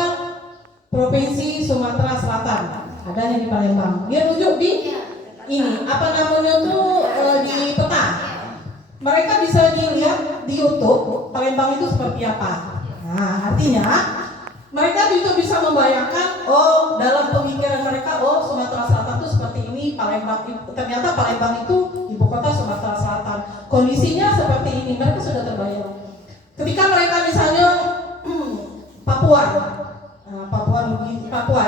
provinsi Sumatera Selatan, adanya di Palembang. Dia tunjuk di ini, apa namanya tuh di peta. Mereka bisa dilihat di YouTube Palembang itu seperti apa. Nah, artinya mereka juga bisa membayangkan, oh dalam pemikiran mereka, oh Sumatera Selatan itu seperti ini, Palembang ternyata Palembang itu ibu kota Sumatera Selatan. Kondisinya seperti ini, mereka sudah terbayang. Ketika mereka misalnya Papua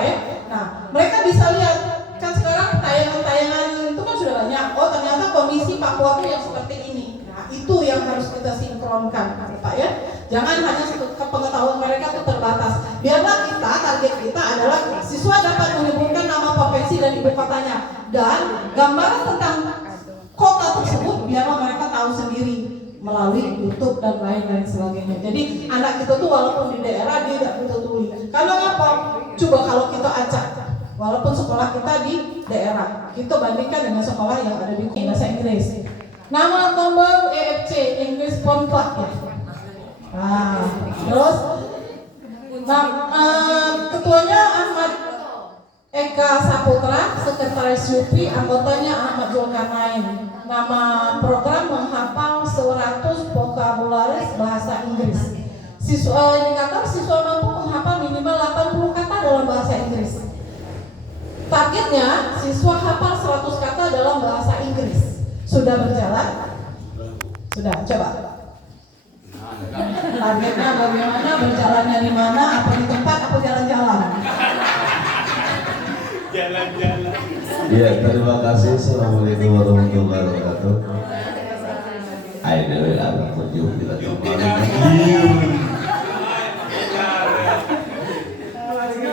ya, nah mereka bisa lihat kan sekarang tayangan-tayangan itu kan sudah banyak. Oh ternyata kondisi Papua itu yang seperti ini. Nah itu yang harus kita sinkronkan, Pak ya. Jangan hanya pengetahuan mereka itu terbatas. Biarlah target kita adalah siswa dapat menyebutkan nama provinsi dan ibu kotanya dan gambaran tentang kota tersebut biarlah mereka tahu sendiri melalui YouTube dan lain-lain sebagainya. Jadi anak kita tuh walaupun di daerah dia tidak betul tuli. Karena apa? Coba kalau kita acak, walaupun sekolah kita di daerah, kita bandingkan dengan sekolah yang ada di bahasa Inggris. Nama tombol EFC, English Phone Club ya. Nah, terus ketuanya Ahmad Eka Saputra, sekretaris YUPI, anggotanya Ahmad Zulkarnain. Nama program menghafal 100 vokabularis bahasa Inggris. Indikator siswa mampu menghafal minimal 80 kata dalam bahasa Inggris. Targetnya siswa hafal 100 kata dalam bahasa Inggris. Sudah berjalan? Sudah, coba. Targetnya bagaimana, berjalannya di mana, apa di tempat, apa jalan-jalan? Jalan-jalan. Ya, terima kasih. Assalamualaikum warahmatullahi wabarakatuh. Ayo, aku kunjung bila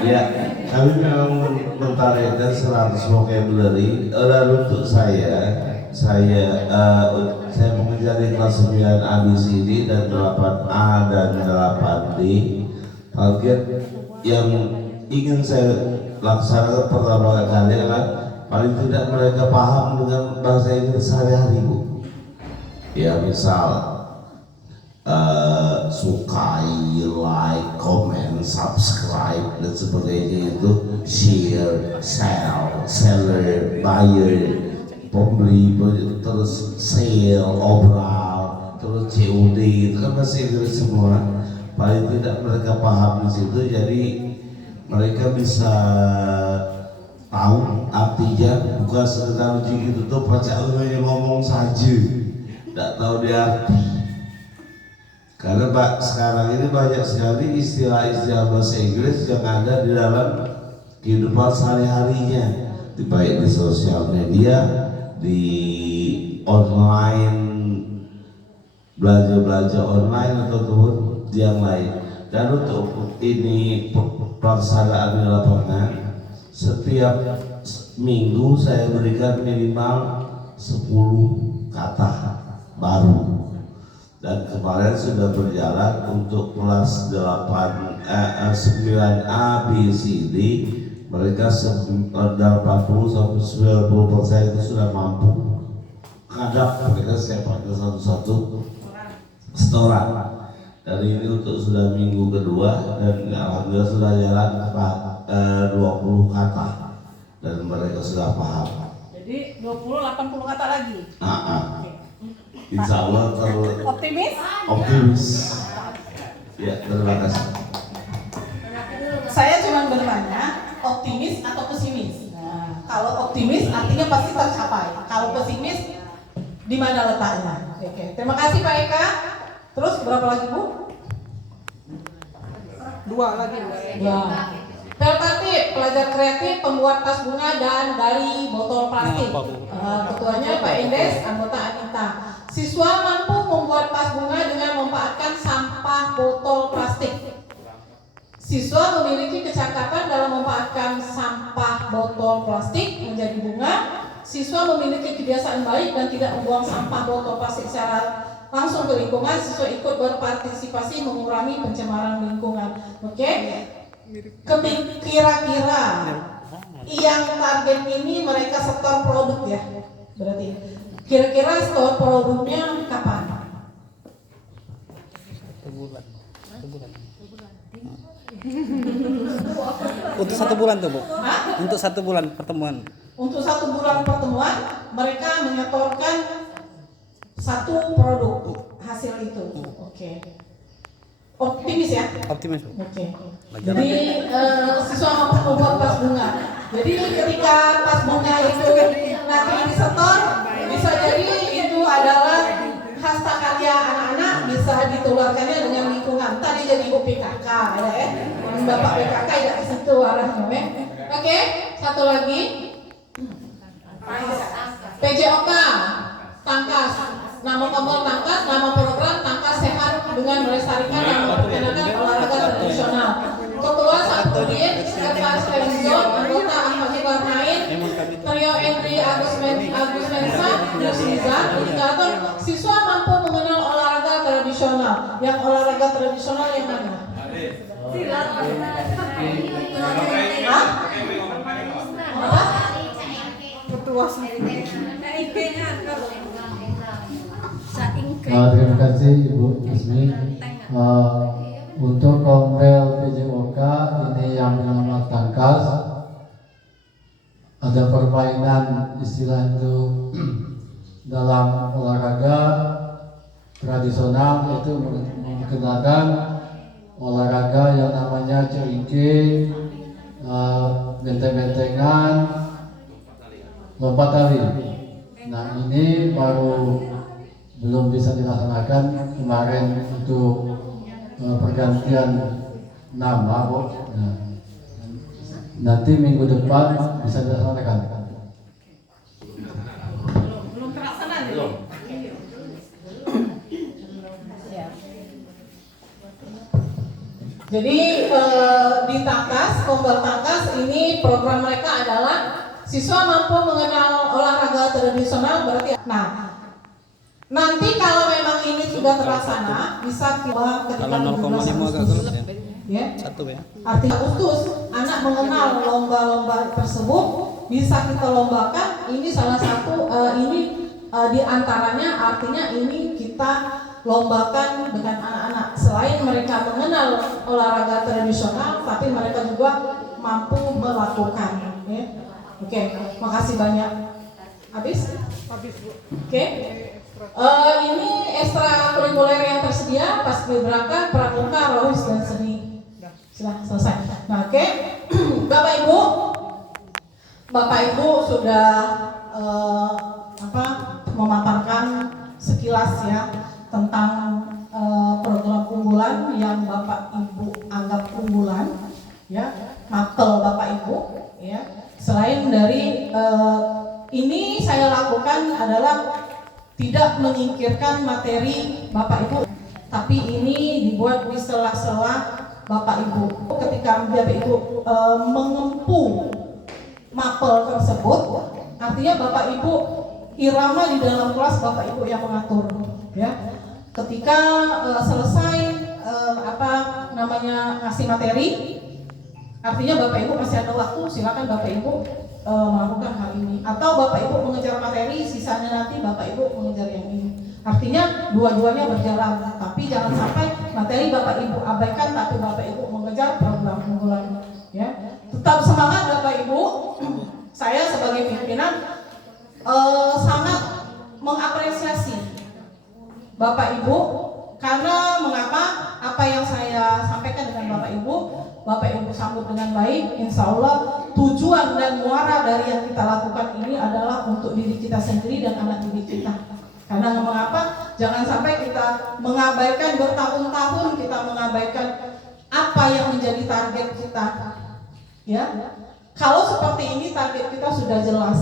ya, kami memang mentargetkan 100 vocabulary. Lalu untuk saya mengejar di kelas 9 ABCD dan 8A dan 8D. Target yang ingin saya laksanakan pertama kali adalah paling tidak mereka paham dengan bahasa Inggris sehari-hari, Bu. Ya, misal sukai, like, comment, subscribe dan sebagainya itu, share, sell, seller, buyer, pembeli, terus sale, obral, terus COD, itu kan bahasa Inggris semua. Paling tidak mereka paham di situ, jadi mereka bisa tahu artinya, bukan sekedar gitu tuh baca hanya ngomong saja, tidak tahu dia arti. Karena sekarang ini banyak sekali istilah-istilah bahasa Inggris yang ada di dalam kehidupan sehari-harinya, baik di sosial media, di online, belajar online ataupun yang lain. Dan untuk ini pelaksanaan di lapangan, setiap minggu saya berikan minimal 10 kata baru. Dan kemarin sudah berjalan untuk kelas 9A, B, C, D. Mereka 80 sampai 90% itu sudah mampu. Kadang mereka saya pakai satu-satu setoran. Dari ini untuk sudah minggu kedua dan alhamdulillah sudah jalan 20 kata dan mereka sudah paham. Jadi 80 kata lagi. Insya Allah optimis? Optimis. Ya, terima kasih. Saya cuma bertanya, optimis atau pesimis? Nah, kalau optimis artinya pasti tercapai. Kalau pesimis, di mana letaknya? Oke, terima kasih Pak Eka. Terus berapa lagi Bu? 2 lagi. Ya. Peltatif, pelajar kreatif, pembuat tas bunga dan dari botol plastik. Ketuanya Pak Indes, anggota Anita. Siswa mampu membuat tas bunga dengan memanfaatkan sampah botol plastik. Siswa memiliki kecakapan dalam memanfaatkan sampah botol plastik menjadi bunga. Siswa memiliki kebiasaan baik dan tidak membuang sampah botol plastik secara langsung ke lingkungan. Siswa ikut berpartisipasi mengurangi pencemaran lingkungan. Oke? Kira-kira yang target ini mereka setor produk ya, berarti kira-kira setor produknya kapan? Untuk 1 bulan tuh Bu? Untuk 1 bulan pertemuan. Untuk 1 bulan pertemuan mereka menyetorkan 1 produk hasil itu. Oke. Optimis ya? Optimis. Oke. Jadi siswa mampu membuat tas bunga. Jadi ketika tas bunga itu nanti disetor, bisa jadi itu adalah hasta karya anak-anak, bisa ditularkannya dengan lingkungan. Tadi jadi PKK ya. Bapak PKK tidak ke situ arahnya. Oke, satu lagi. PJOK Tangkas. Nama tombol Tangkas, nama program Tangkas Sehat dengan melestarikan dan memperkenalkan olahraga tradisional. Ketua Sabudin, Sekretaris Televizor, anggota Ahmad Zulkarnain, Trio Endri Agus Mensa, Nursiza, indikator siswa mampu mengenal olahraga tradisional. Yang olahraga tradisional yang mana? Ketua sendiri. Terima kasih Ibu Ismi. Untuk Komrel PJOK ini yang bernama Tangkas, ada permainan istilah itu dalam olahraga tradisional, itu mengenalkan olahraga yang namanya ceringke, benteng-bentengan, lompat tali. Nah ini baru belum bisa dilaksanakan kemarin untuk pergantian nama, Bu. Nah, nanti minggu depan bisa dilaksanakan. Belum terlaksana nih. Jadi di Tangkas, Kombal Tangkas ini program mereka adalah siswa mampu mengenal olahraga tradisional berarti. Nah, nanti kalau memang ini sudah terlaksana, bisa kita ketika Kalau 0,5 agak keluar ya. Satu ya. Artinya Agustus anak mengenal lomba-lomba tersebut bisa kita lombakan. Ini salah satu di antaranya, artinya ini kita lombakan dengan anak-anak. Selain mereka mengenal olahraga tradisional, tapi mereka juga mampu melakukan. Ya. Oke, makasih banyak. Habis? Habis, Bu. Oke. Ini ekstra kurikuler yang tersedia pas berangkat pramuka, rohis dan seni. Sudah selesai. Nah, oke. Bapak Ibu sudah memaparkan sekilas ya tentang program unggulan yang Bapak Ibu anggap unggulan, ya, mapel Bapak Ibu, ya. Selain dari ini saya lakukan adalah tidak menyingkirkan materi Bapak Ibu, tapi ini dibuat di sela-sela Bapak Ibu. Ketika Bapak Ibu mengempu mapel tersebut, artinya Bapak Ibu irama di dalam kelas Bapak Ibu yang mengatur, ya. Ketika selesai ngasih materi, artinya Bapak Ibu masih ada waktu, silakan Bapak Ibu melakukan hal ini, atau Bapak Ibu mengejar materi, sisanya nanti Bapak Ibu mengejar yang ini. Artinya dua-duanya berjalan, tapi jangan sampai materi Bapak Ibu abaikan, tapi Bapak Ibu mengejar program unggulan. Ya, tetap semangat Bapak Ibu. Saya sebagai pimpinan sangat mengapresiasi Bapak Ibu, karena mengapa apa yang saya sampaikan dengan Bapak Ibu sambut dengan baik. Insya Allah tujuan dan muara dari yang kita lakukan ini adalah untuk diri kita sendiri dan anak didik kita. Karena mengapa? Jangan sampai kita mengabaikan bertahun-tahun, kita mengabaikan apa yang menjadi target kita. Ya, kalau seperti ini target kita sudah jelas.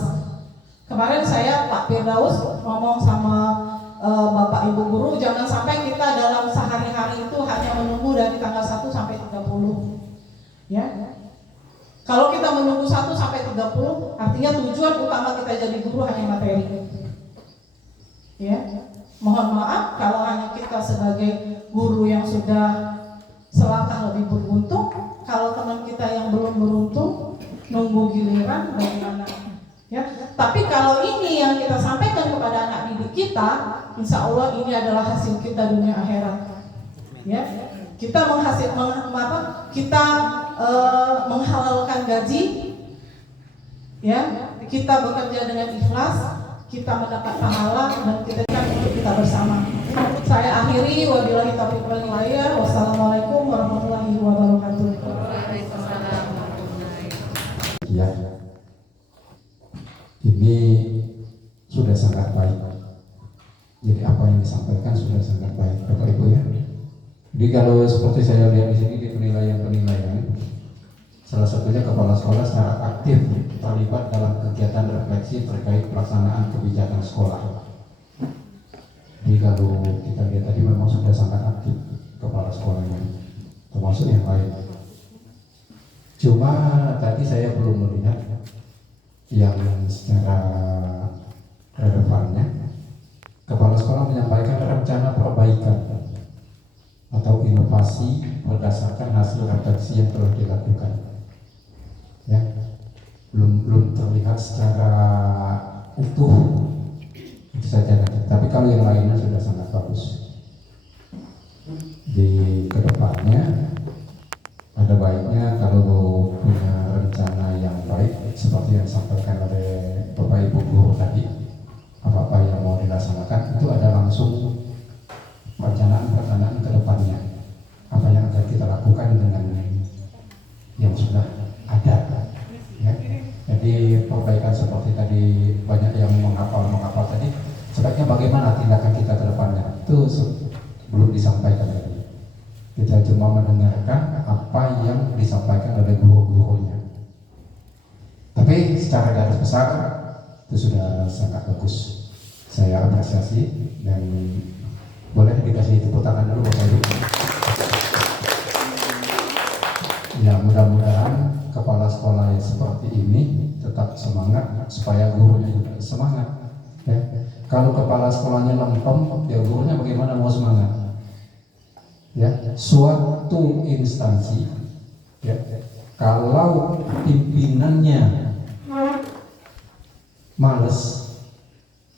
Kemarin saya Pak Firdaus ngomong sama Bapak Ibu guru, jangan sampai kita dalam sehari-hari itu hanya menunggu dari tanggal 1 sampai 30. Ya. Kalau kita menunggu 1 sampai 30, artinya tujuan utama kita jadi guru hanya materi. Ya. Mohon maaf kalau hanya kita sebagai guru yang sudah selangkah lebih beruntung, kalau teman kita yang belum beruntung nunggu giliran bagaimana? Ya. Tapi kalau ini yang kita sampaikan kepada anak didik kita, insya Allah ini adalah hasil kita dunia akhirat. Ya. Kita menghalalkan gaji, ya, kita bekerja dengan ikhlas, kita mendapat pahala dan kita untuk kita bersama. Saya akhiri, wabillahi taufiq wal hidayah. Wassalamualaikum warahmatullahi wabarakatuh. Ya, ini sudah sangat baik. Jadi apa yang disampaikan sudah sangat baik, Bapak Ibu ya. Jadi kalau seperti saya lihat di sini di penilaian, salah satunya kepala sekolah secara aktif terlibat dalam kegiatan refleksi terkait pelaksanaan kebijakan sekolah. Jadi kalau kita lihat tadi memang sudah sangat aktif kepala sekolahnya, termasuk yang lain. Cuma tadi saya belum melihat yang secara relevannya. Kepala sekolah menyampaikan rencana perbaikan atau inovasi pada berdasarkan hasil refleksi yang telah dilakukan. Ya, belum terlihat secara utuh itu saja. Tapi kalau yang lainnya sudah sangat bagus. Di kedepannya ada baiknya kalau punya rencana yang baik seperti yang disampaikan oleh Bapak Ibu Guru tadi, apa-apa yang mau dilaksanakan itu ada langsung perencanaan ke depannya, apa yang akan kita lakukan dengan yang sudah ada, ya. Jadi perbaikan seperti tadi banyak yang menghafal tadi, sebaiknya bagaimana tindakan kita ke depannya itu belum disampaikan tadi. Kita cuma mendengarkan apa yang disampaikan oleh guru-gurunya. Tapi secara garis besar itu sudah sangat bagus. Saya apresiasi dan boleh dikasih tepuk tangan dulu Bapak Ibu. Ya, mudah-mudahan kepala sekolah yang seperti ini tetap semangat supaya gurunya juga semangat. Ya. Kalau kepala sekolahnya lempem, ya gurunya bagaimana mau semangat? Ya, suatu instansi, ya, kalau pimpinannya males,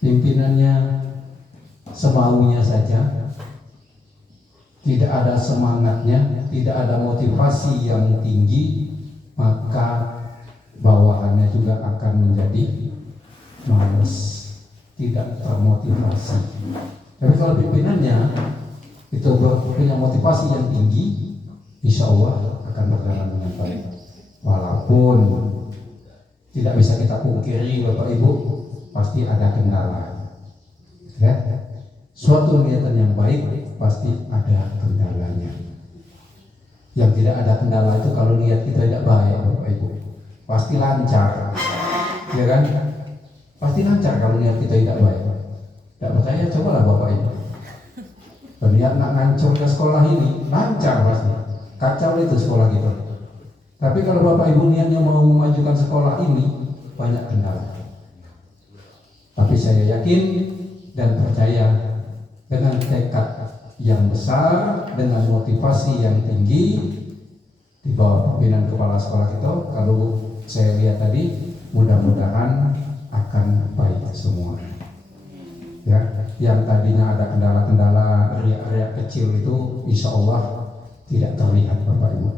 pimpinannya semaunya saja, tidak ada semangatnya, tidak ada motivasi yang tinggi, maka bawahannya juga akan menjadi males, tidak termotivasi. Tapi kalau pimpinannya itu punya motivasi yang tinggi, insya Allah akan berjalan dengan baik. Walaupun tidak bisa kita pungkiri Bapak Ibu, pasti ada kendala. Ya, suatu niatan yang baik pasti ada kendalanya. Yang tidak ada kendala itu kalau niat kita tidak baik Bapak Ibu, pasti lancar, ya kan? Pasti lancar kalau niat kita tidak baik. Tidak percaya, cobalah Bapak Ibu. Niat nak ngancurnya sekolah ini lancar pasti, kacau itu sekolah kita. Tapi kalau Bapak Ibu niatnya mau memajukan sekolah ini, banyak kendala. Tapi saya yakin dan percaya dengan tekad yang besar, dengan motivasi yang tinggi di bawah pimpinan kepala sekolah kita, kalau saya lihat tadi, mudah-mudahan akan baik semua. Ya, yang tadinya ada kendala-kendala riak-riak kecil itu insya Allah tidak terlihat Bapak Ibu.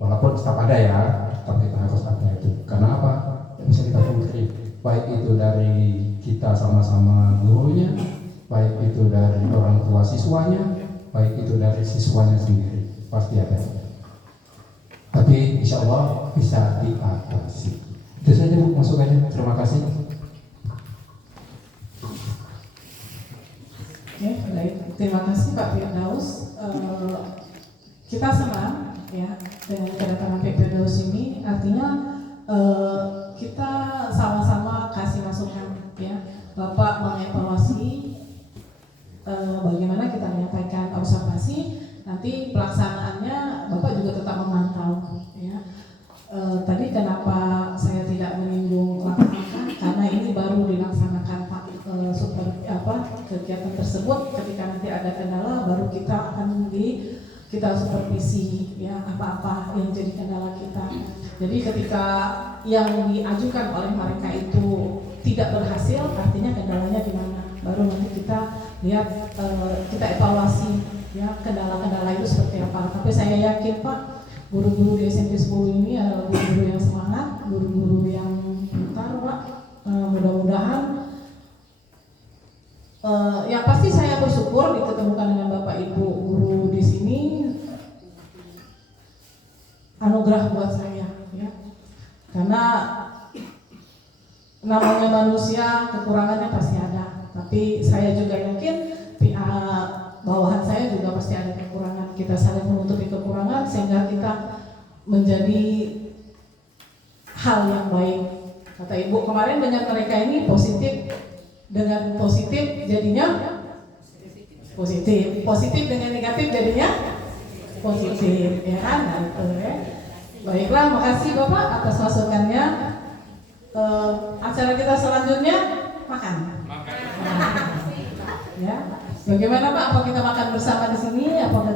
Walaupun tetap ada ya, tapi harus ada itu. Karena apa? Tidak bisa kita pungkiri. Baik itu dari kita sama-sama gurunya, baik itu dari orang tua siswanya, baik itu dari siswanya sendiri, pasti ada. Tapi insya Allah bisa diatasi. Itu saja Bu masukannya. Terima kasih. Oke, baik. Terima kasih Pak Firdaus. Kita senang ya dengan kedatangan Pak Firdaus ini. Artinya kita sama-sama kasih masukan ya. Bapak mengevaluasi bagaimana kita menyampaikan observasi. Nanti pelaksanaannya Bapak juga tetap memantau ya. Tadi kenapa saya tidak menyinggung langkah-langkah? Karena ini baru dilaksanakan Pak. Kegiatan tersebut, ketika nanti ada kendala baru kita akan kita supervisi ya apa-apa yang jadi kendala kita. Jadi ketika yang diajukan oleh mereka itu tidak berhasil, artinya kendalanya di mana? Baru nanti kita lihat, kita evaluasi ya kendala-kendala itu seperti apa. Tapi saya yakin Pak, guru-guru di SMP 10 ini adalah guru-guru yang semangat, guru-guru yang pintar Pak. Mudah-mudahan yang pasti saya bersyukur diketemukan dengan Bapak Ibu guru di sini, anugerah buat saya ya. Karena namanya manusia kekurangannya pasti ada, tapi saya juga yakin bawahan saya juga pasti ada kekurangan. Kita saling menutupi kekurangan sehingga kita menjadi hal yang baik. Kata Ibu kemarin dengan mereka ini positif. Dengan positif jadinya positif, positif dengan negatif jadinya positif, ya kan? Nah, itu ya. Baiklah, makasih Bapak atas masukannya. Acara kita selanjutnya makan. Ya, bagaimana Pak? Apa kita makan bersama di sini? Apa